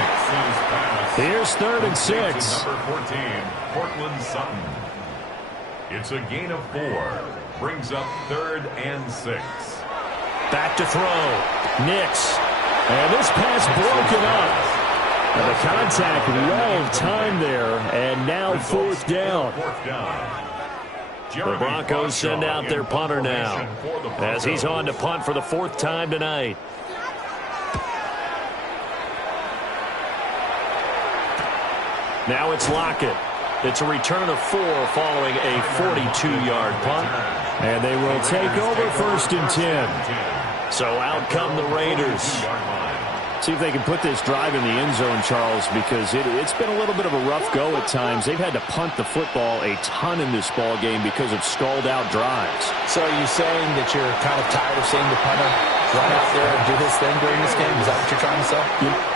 Here's 3rd and 6. Number 14, Cortland Sutton. It's a gain of 4. Brings up 3rd and 6. Back to throw. Nix. And this pass broken up. And the contact well timed there. And now 4th down. The Broncos send out their punter now as he's on to punt for the 4th time tonight. Now it's Lockett. It's a return of 4 following a 42-yard punt. And they will take over 1st and 10. So out come the Raiders. See if they can put this drive in the end zone, Charles, because it's been a little bit of a rough go at times. They've had to punt the football a ton in this ball game because of stalled-out drives. So are you saying that you're kind of tired of seeing the punter run out there and do his thing during this game? Is that what you're trying to say?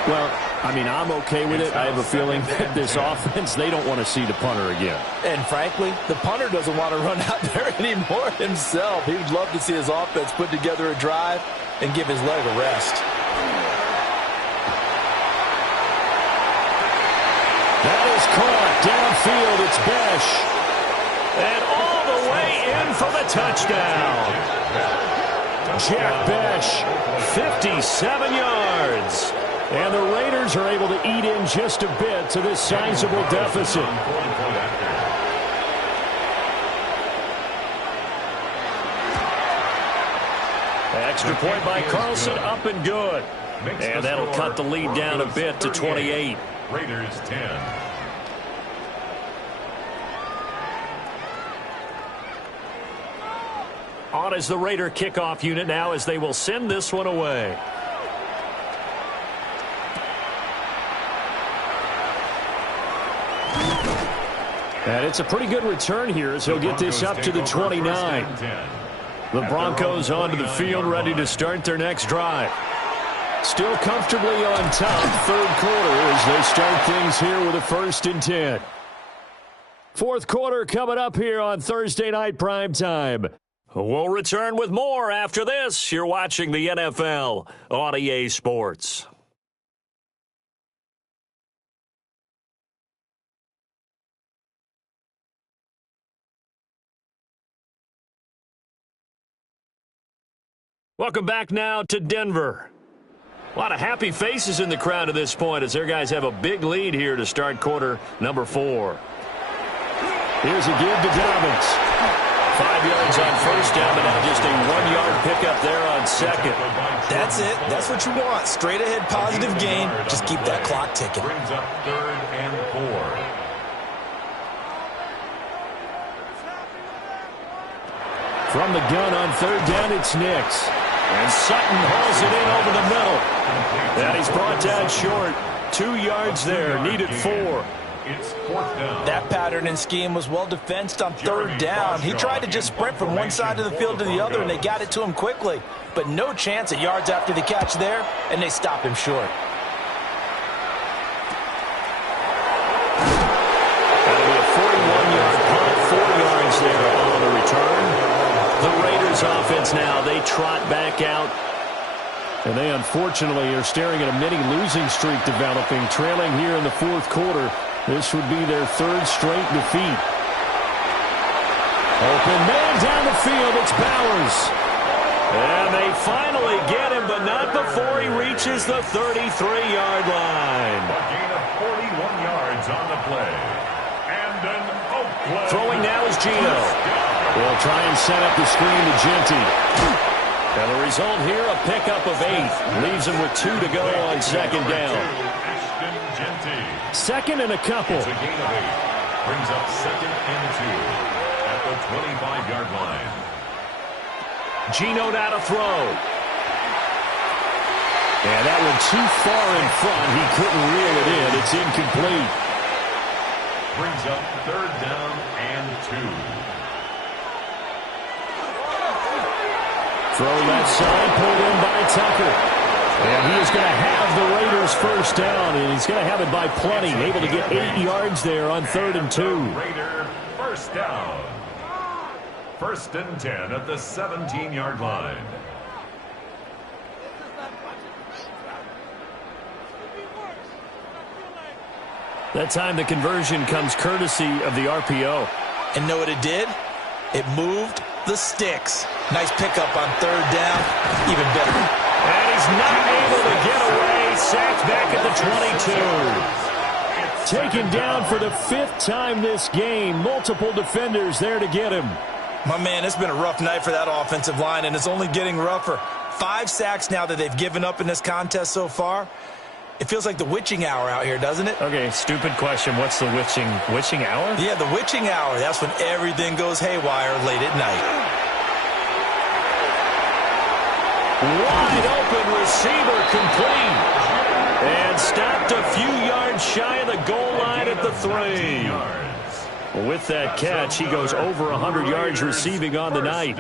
Well, I mean, I'm okay with it. I have a feeling that this offense, they don't want to see the punter again. And frankly, the punter doesn't want to run out there anymore himself. He would love to see his offense put together a drive and give his leg a rest. That is caught downfield. It's Besh. And all the way in for the touchdown. Jack Besh, 57 yards. And the Raiders are able to eat in just a bit to this sizable deficit. Extra point by Carlson, up and good. And that'll cut the lead down a bit to 28. Raiders 10. On is the Raider kickoff unit now as they will send this one away. And it's a pretty good return here as he'll get this up to the 29. The Broncos onto the field ready to start their next drive. Still comfortably on top, 3rd quarter as they start things here with a 1st and 10. 4th quarter coming up here on Thursday Night Primetime. We'll return with more after this. You're watching the NFL on EA Sports. Welcome back now to Denver. A lot of happy faces in the crowd at this point as their guys have a big lead here to start quarter number 4. Here's a give to Dobbins. 5 yards on 1st down, but now just a 1-yard pickup there on 2nd. That's it. That's what you want. Straight ahead, positive gain. Just keep that clock ticking. Brings up 3rd and 4. From the gun on 3rd down, it's Nix. And Sutton hauls it in over the middle. And he's brought down short. 2 yards there, needed 4. It's 4th down. That pattern and scheme was well defensed on 3rd down. He tried to just sprint from one side of the field to the other, and they got it to him quickly. But no chance at yards after the catch there, and they stop him short. That'll be a 41-yard punt, 4 yards there on the return. The Raiders offense now, they trot back out. And they unfortunately are staring at a mini losing streak developing, trailing here in the 4th quarter. This would be their 3rd straight defeat. Open man down the field, it's Bowers. And they finally get him, but not before he reaches the 33-yard line. A gain of 41 yards on the play. And an Oakland. Throwing now is Geno. They'll try and set up the screen to Genty. And the result here, a pickup of 8. Leaves him with 2 to go on 2nd down. Ashton Genty. 2nd and a couple. It's a gain of 8. Brings up 2nd and 2 at the 25-yard line. Geno now to throw. And that one too far in front. He couldn't reel it in. It's incomplete. Brings up 3rd down and 2. Throw left side, pulled in by Tucker. And he is going to have the Raiders 1st down, and he's going to have it by plenty. Able to get 8 yards there on 3rd and 2. Raider 1st down. 1st and 10 at the 17-yard line. That time the conversion comes courtesy of the RPO. And know what it did? It moved the sticks. Nice pickup on 3rd down. Even better. And he's not able to get away. Sacked back at the 22. It's Taken down for the 5th time this game. Multiple defenders there to get him. My man, it's been a rough night for that offensive line, and it's only getting rougher. 5 sacks now that they've given up in this contest so far. It feels like the witching hour out here, doesn't it? Okay, stupid question. What's the witching hour? Yeah, the witching hour. That's when everything goes haywire late at night. Wide open receiver complete. And stopped a few yards shy of the goal line at the 3. Well, with that catch, he goes over 100 yards receiving on the night.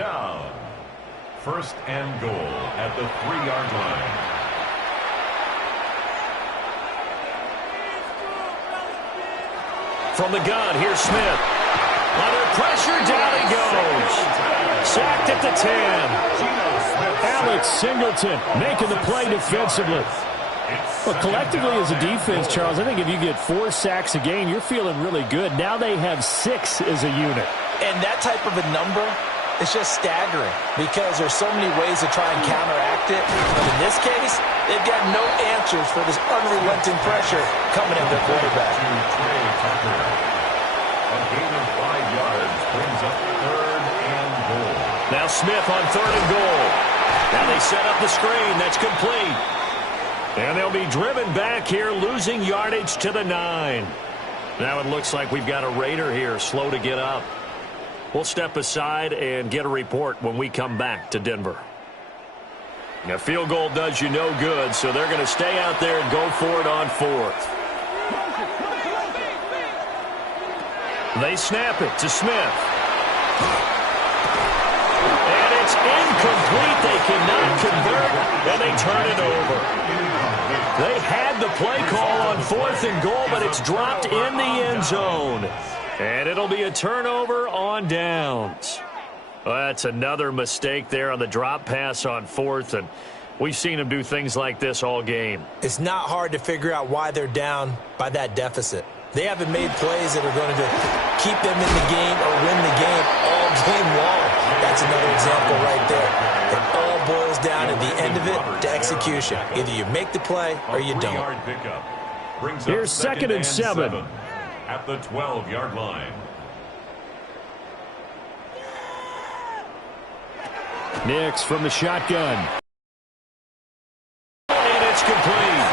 First and goal at the 3-yard line. From the gun, here's Smith. Under pressure, down he goes. Sacked at the 10. Alex Singleton making the play defensively. But collectively as a defense, Charles, I think if you get 4 sacks a game, you're feeling really good. Now they have 6 as a unit. And that type of a number is just staggering because there's so many ways to try and counteract it. But in this case, they've got no answers for this unrelenting pressure coming at their quarterback. A gain of 5 yards brings up 3rd and goal. Now Smith on 3rd and goal. Now they set up the screen. That's complete. And they'll be driven back here, losing yardage to the 9. Now it looks like we've got a Raider here, slow to get up. We'll step aside and get a report when we come back to Denver. A field goal does you no good, so they're going to stay out there and go for it on 4th. They snap it to Smith. And it's incomplete. They cannot convert, and they turn it over. They had the play call on 4th and goal, but it's dropped in the end zone. And it'll be a turnover on downs. Well, that's another mistake there on the drop pass on 4th, and we've seen them do things like this all game. It's not hard to figure out why they're down by that deficit. They haven't made plays that are going to keep them in the game or win the game all game long. That's another example right there. It all boils down at the end of it to execution. Either you make the play or you don't. Here's 2nd and 7. At the 12-yard line. Nix from the shotgun. And it's complete.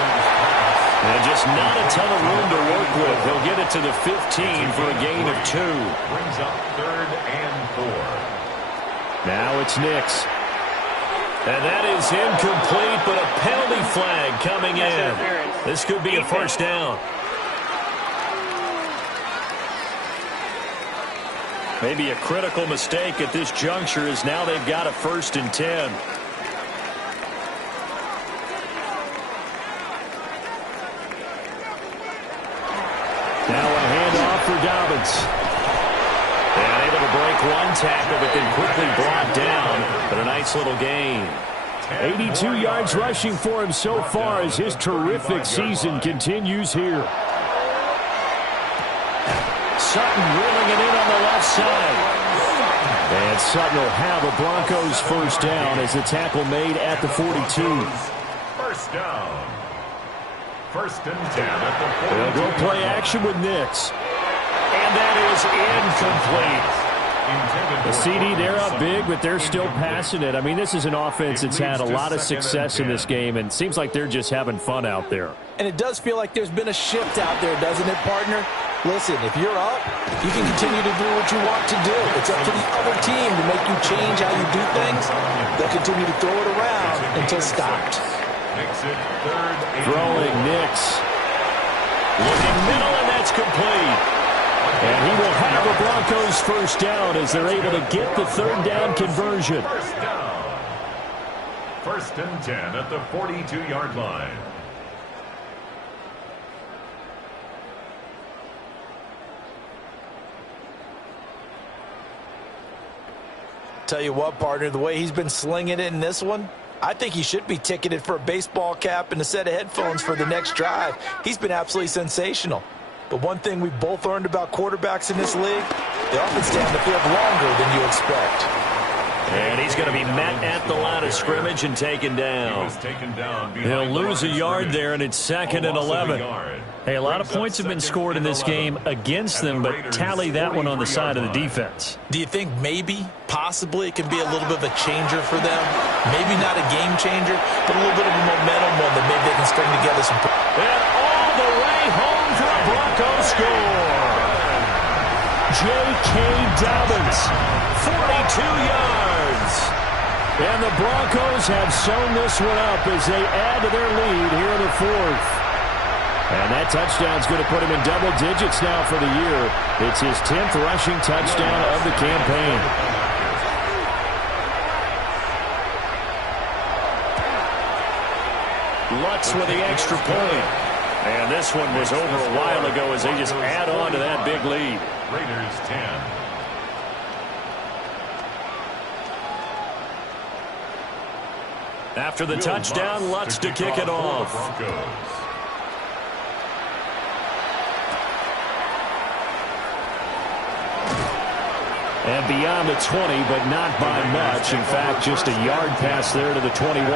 And just not a ton of room to work with. He'll get it to the 15 for a gain of 2. Brings up 3rd and 4. Now it's Nix. And that is incomplete, but a penalty flag coming in. This could be a first down. Maybe a critical mistake at this juncture is now they've got a 1st and 10. Now a handoff for Dobbins. And able to break one tackle, but then quickly brought down. But a nice little gain. 82 yards rushing for him so far as his terrific season continues here. Sutton reeling it in on the left side. And Sutton will have a Broncos first down as the tackle made at the 42. First down. 1st and 10 at the 42. They'll go play action with Nix. And that is incomplete. The CD, they're up big, but they're still passing it. I mean, this is an offense that's had a lot of success in this game, and it seems like they're just having fun out there. And it does feel like there's been a shift out there, doesn't it, partner? Listen, if you're up, you can continue to do what you want to do. It's up to the other team to make you change how you do things. They'll continue to throw it around until stopped. Throwing Nix. Looking middle, and that's complete. And he will have a Broncos first down as they're able to get the 3rd down conversion. First down. 1st and 10 at the 42-yard line. Tell you what, partner, the way he's been slinging it in this one, I think he should be ticketed for a baseball cap and a set of headphones for the next drive. He's been absolutely sensational. But one thing we've both learned about quarterbacks in this league, they often stay on the field longer than you expect. And he's going to be met at the line of scrimmage and taken down. He'll lose a yard there, and it's 2nd and 11. Hey, a lot of points have been scored in this game against them, but tally that one on the side of the defense. Do you think maybe, possibly, it can be a little bit of a changer for them? Maybe not a game changer, but a little bit of a momentum one that maybe they can string together some. And all the way home for a Broncos score. J.K. Dobbins, 42 yards. And the Broncos have sewn this one up as they add to their lead here in the 4th. And that touchdown's going to put him in double digits now for the year. It's his 10th rushing touchdown of the campaign. Lutz with the extra point. And this one was over a while ago as they just add on to that big lead. Raiders 10. After the touchdown, Lutz to kick it off. And beyond the 20, but not by much. In fact, just a yard pass there to the 21.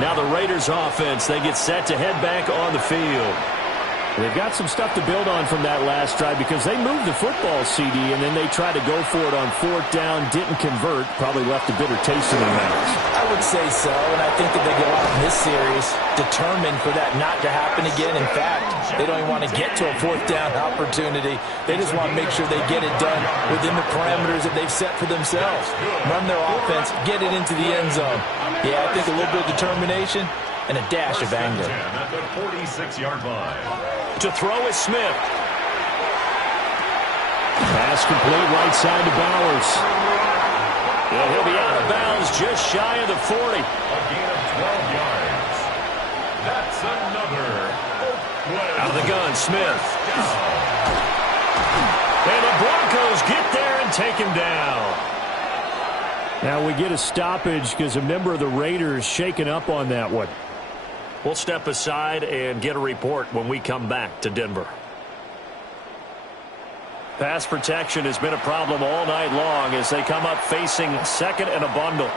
Now the Raiders offense, they get set to head back on the field. They've got some stuff to build on from that last drive because they moved the football, CD, and then they tried to go for it on 4th down, didn't convert, probably left a bitter taste in their mouths. I would say so, and I think that they go out in this series determined for that not to happen again. In fact, they don't even want to get to a 4th down opportunity. They just want to make sure they get it done within the parameters that they've set for themselves. Run their offense, get it into the end zone. Yeah, I think a little bit of determination and a dash of anger. At the 46-yard line. To throw is Smith. Pass complete right side to Bowers. And he'll be out of bounds just shy of the 40. A gain of 12 yards. That's another. Out of the gun, Smith. And the Broncos get there and take him down. Now we get a stoppage because a member of the Raiders shaken up on that one. We'll step aside and get a report when we come back to Denver. Pass protection has been a problem all night long as they come up facing 2nd and a bundle.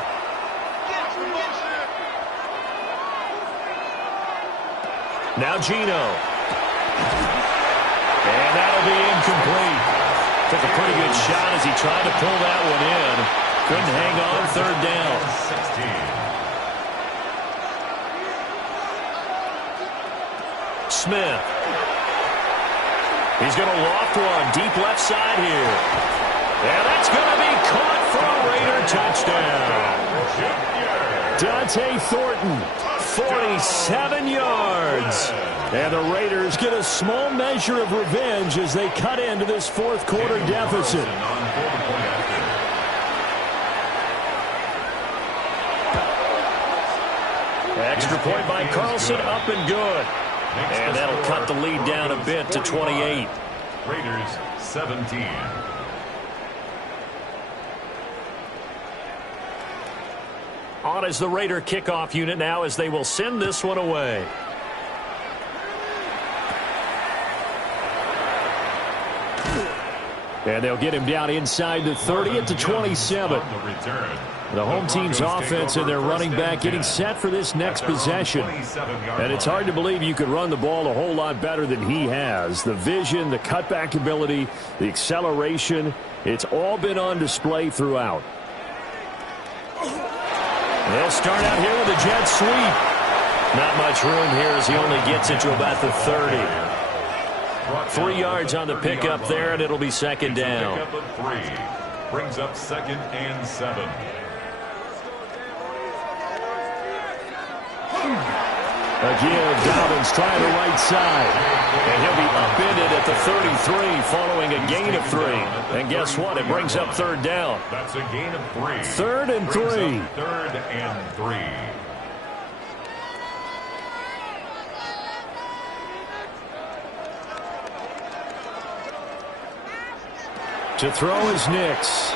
Now Geno. And that'll be incomplete. Took a pretty good shot as he tried to pull that one in. Couldn't hang on 3rd down. 16. Smith. He's going to loft one deep left side here. And that's going to be caught for a Raider touchdown. Dante Thornton, 47 yards. And the Raiders get a small measure of revenge as they cut into this 4th quarter deficit. Extra point by Carlson, up and good. And that'll cut the lead down a bit to 28. Raiders 17. On is the Raider kickoff unit now as they will send this one away. And they'll get him down inside the 30 at the 27. The home team's offense and their running back getting set for this next possession. And it's hard to believe you could run the ball a whole lot better than he has. The vision, the cutback ability, the acceleration, it's all been on display throughout. They'll start out here with a jet sweep. Not much room here as he only gets it to about the 30. 3 yards on the pickup there, and it'll be 2nd down. Brings up 2nd and 7. Again, Dobbins trying the right side. And he'll be upended at the 33 following a gain of 3. And guess what? It brings up 3rd down. That's a gain of 3. 3rd and 3. 3rd and 3. To throw is Nix.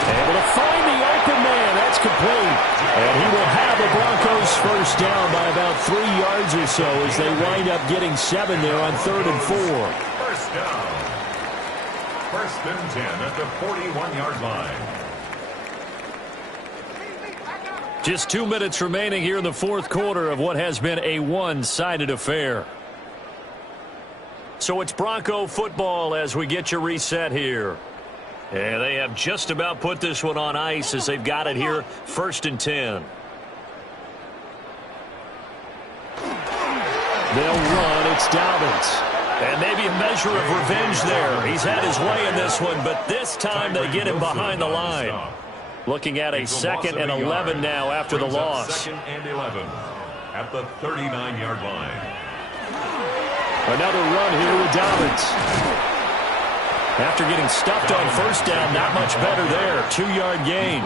Able to find the open man. That's complete. And he will have the Broncos first down by about 3 yards or so as they wind up getting 7 there on 3rd and 4. First down. 1st and 10 at the 41-yard line. Just 2 minutes remaining here in the fourth quarter of what has been a one-sided affair. So it's Bronco football as we get you reset here. And they have just about put this one on ice as they've got it here, 1st and 10. They'll run. It's Dobbins. And maybe a measure of revenge there. He's had his way in this one, but this time they get him behind the line. Looking at a 2nd and 11 now after the loss. 2nd and 11 at the 39-yard line. Another run here with Dobbins. After getting stuffed on 1st down, not much better there. 2-yard gain.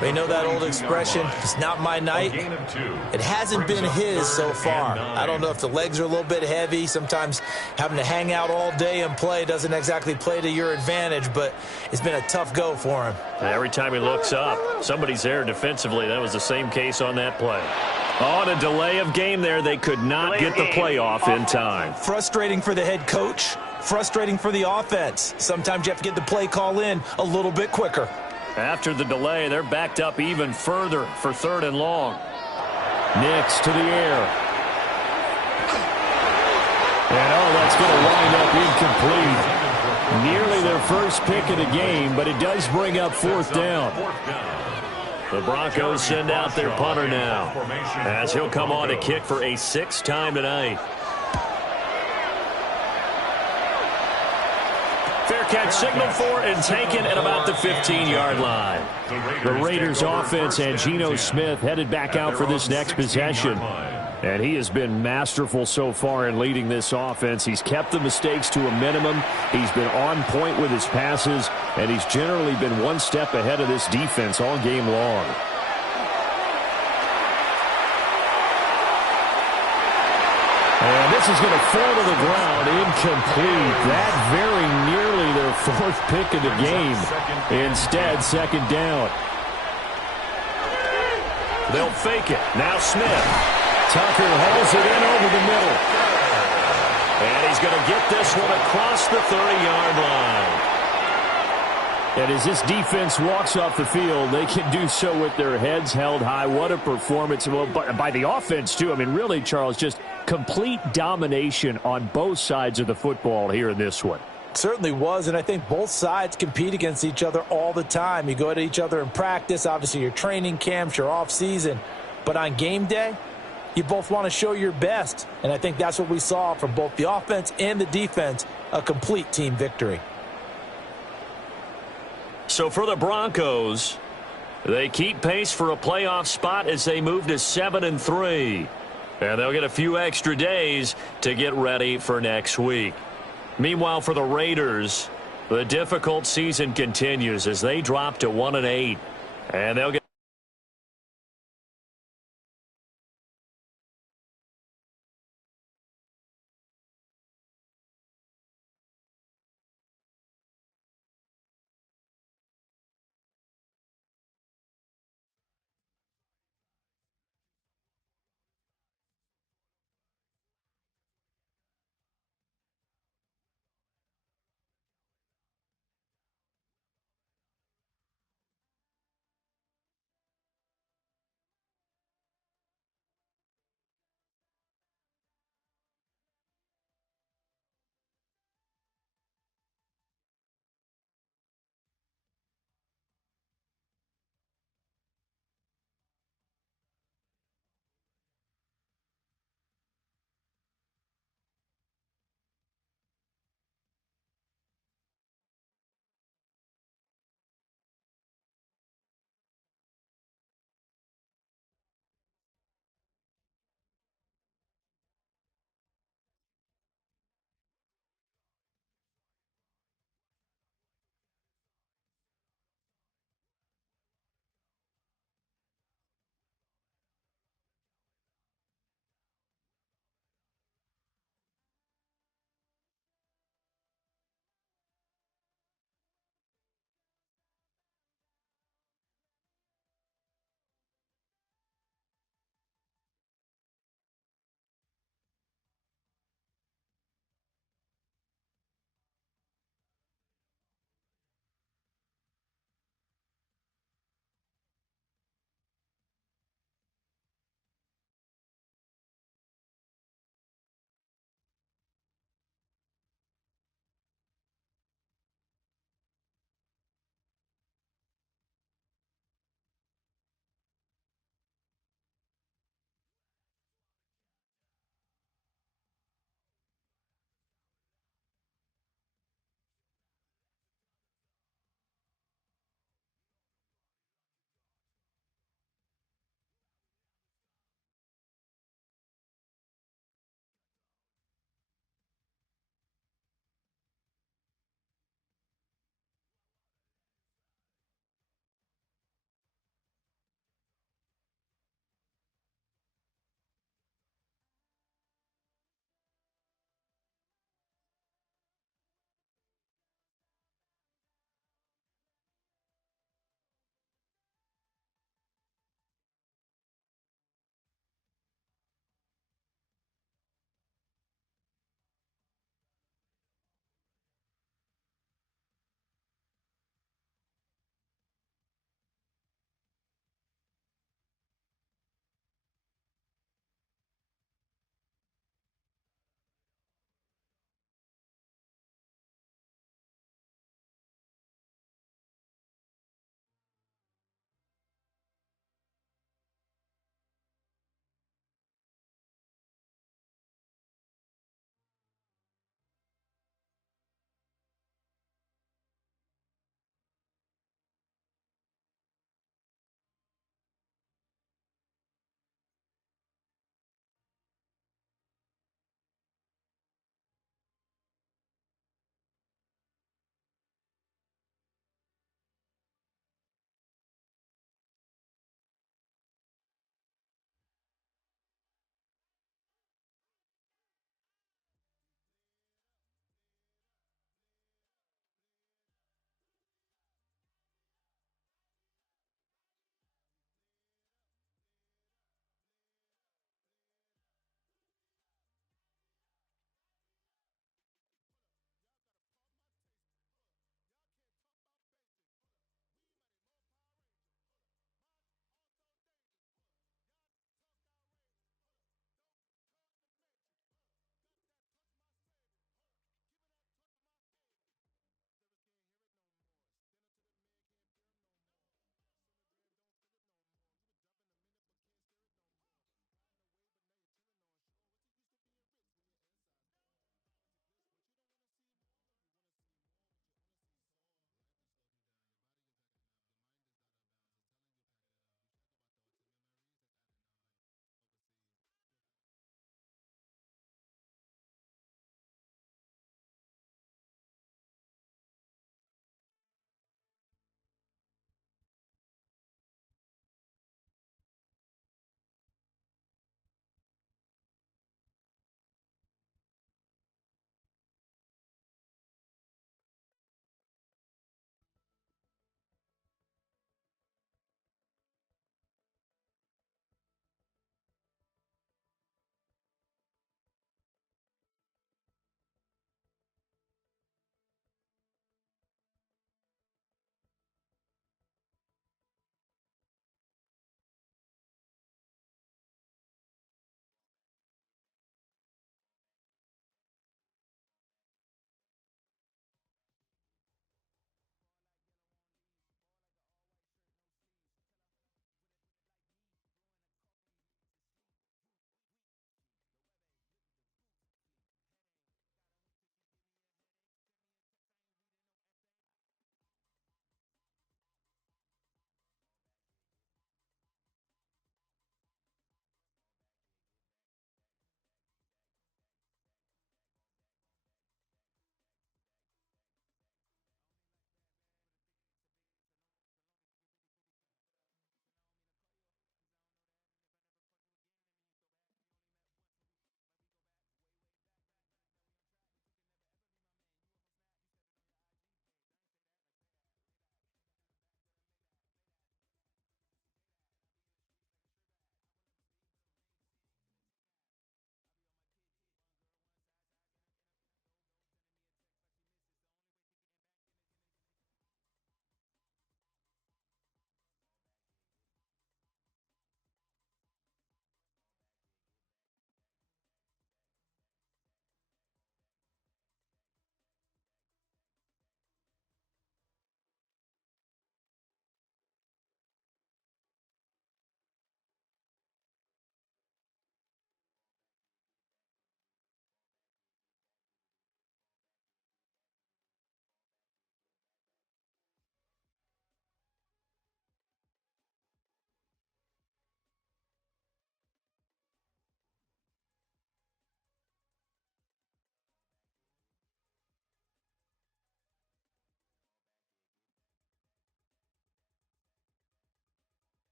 They know that old expression, it's not my night. It hasn't been his so far. I don't know if the legs are a little bit heavy. Sometimes having to hang out all day and play doesn't exactly play to your advantage, but it's been a tough go for him. Every time he looks up, somebody's there defensively. That was the same case on that play. On a delay of game there, they could not get the play off in time. Frustrating for the head coach. Frustrating for the offense. Sometimes you have to get the play call in a little bit quicker. After the delay, they're backed up even further for 3rd and long. Nix to the air. And that's going to wind up incomplete. Nearly their first pick of the game, but it does bring up 4th down. The Broncos send out their punter now, as he'll come on to kick for a 6th time tonight. Fair catch signaled for and taken at about the 15-yard line. The Raiders offense and Geno Smith headed back out for this next possession. And he has been masterful so far in leading this offense. He's kept the mistakes to a minimum. He's been on point with his passes, and he's generally been one step ahead of this defense all game long. And this is going to fall to the ground, incomplete. That very nearly their 4th pick of the game. Instead, 2nd down. They'll fake it. Now Smith. Tucker hauls it in over the middle. And he's going to get this one across the 30-yard line. And as this defense walks off the field, they can do so with their heads held high. What a performance by the offense, too. I mean, really, Charles, just complete domination on both sides of the football here in this one. Certainly was, and I think both sides compete against each other all the time. You go at each other in practice, obviously your training camps, your off-season. But on game day, you both want to show your best, and I think that's what we saw from both the offense and the defense, a complete team victory. So for the Broncos, they keep pace for a playoff spot as they move to 7-3. And they'll get a few extra days to get ready for next week. Meanwhile, for the Raiders, the difficult season continues as they drop to 1-8. And they'll get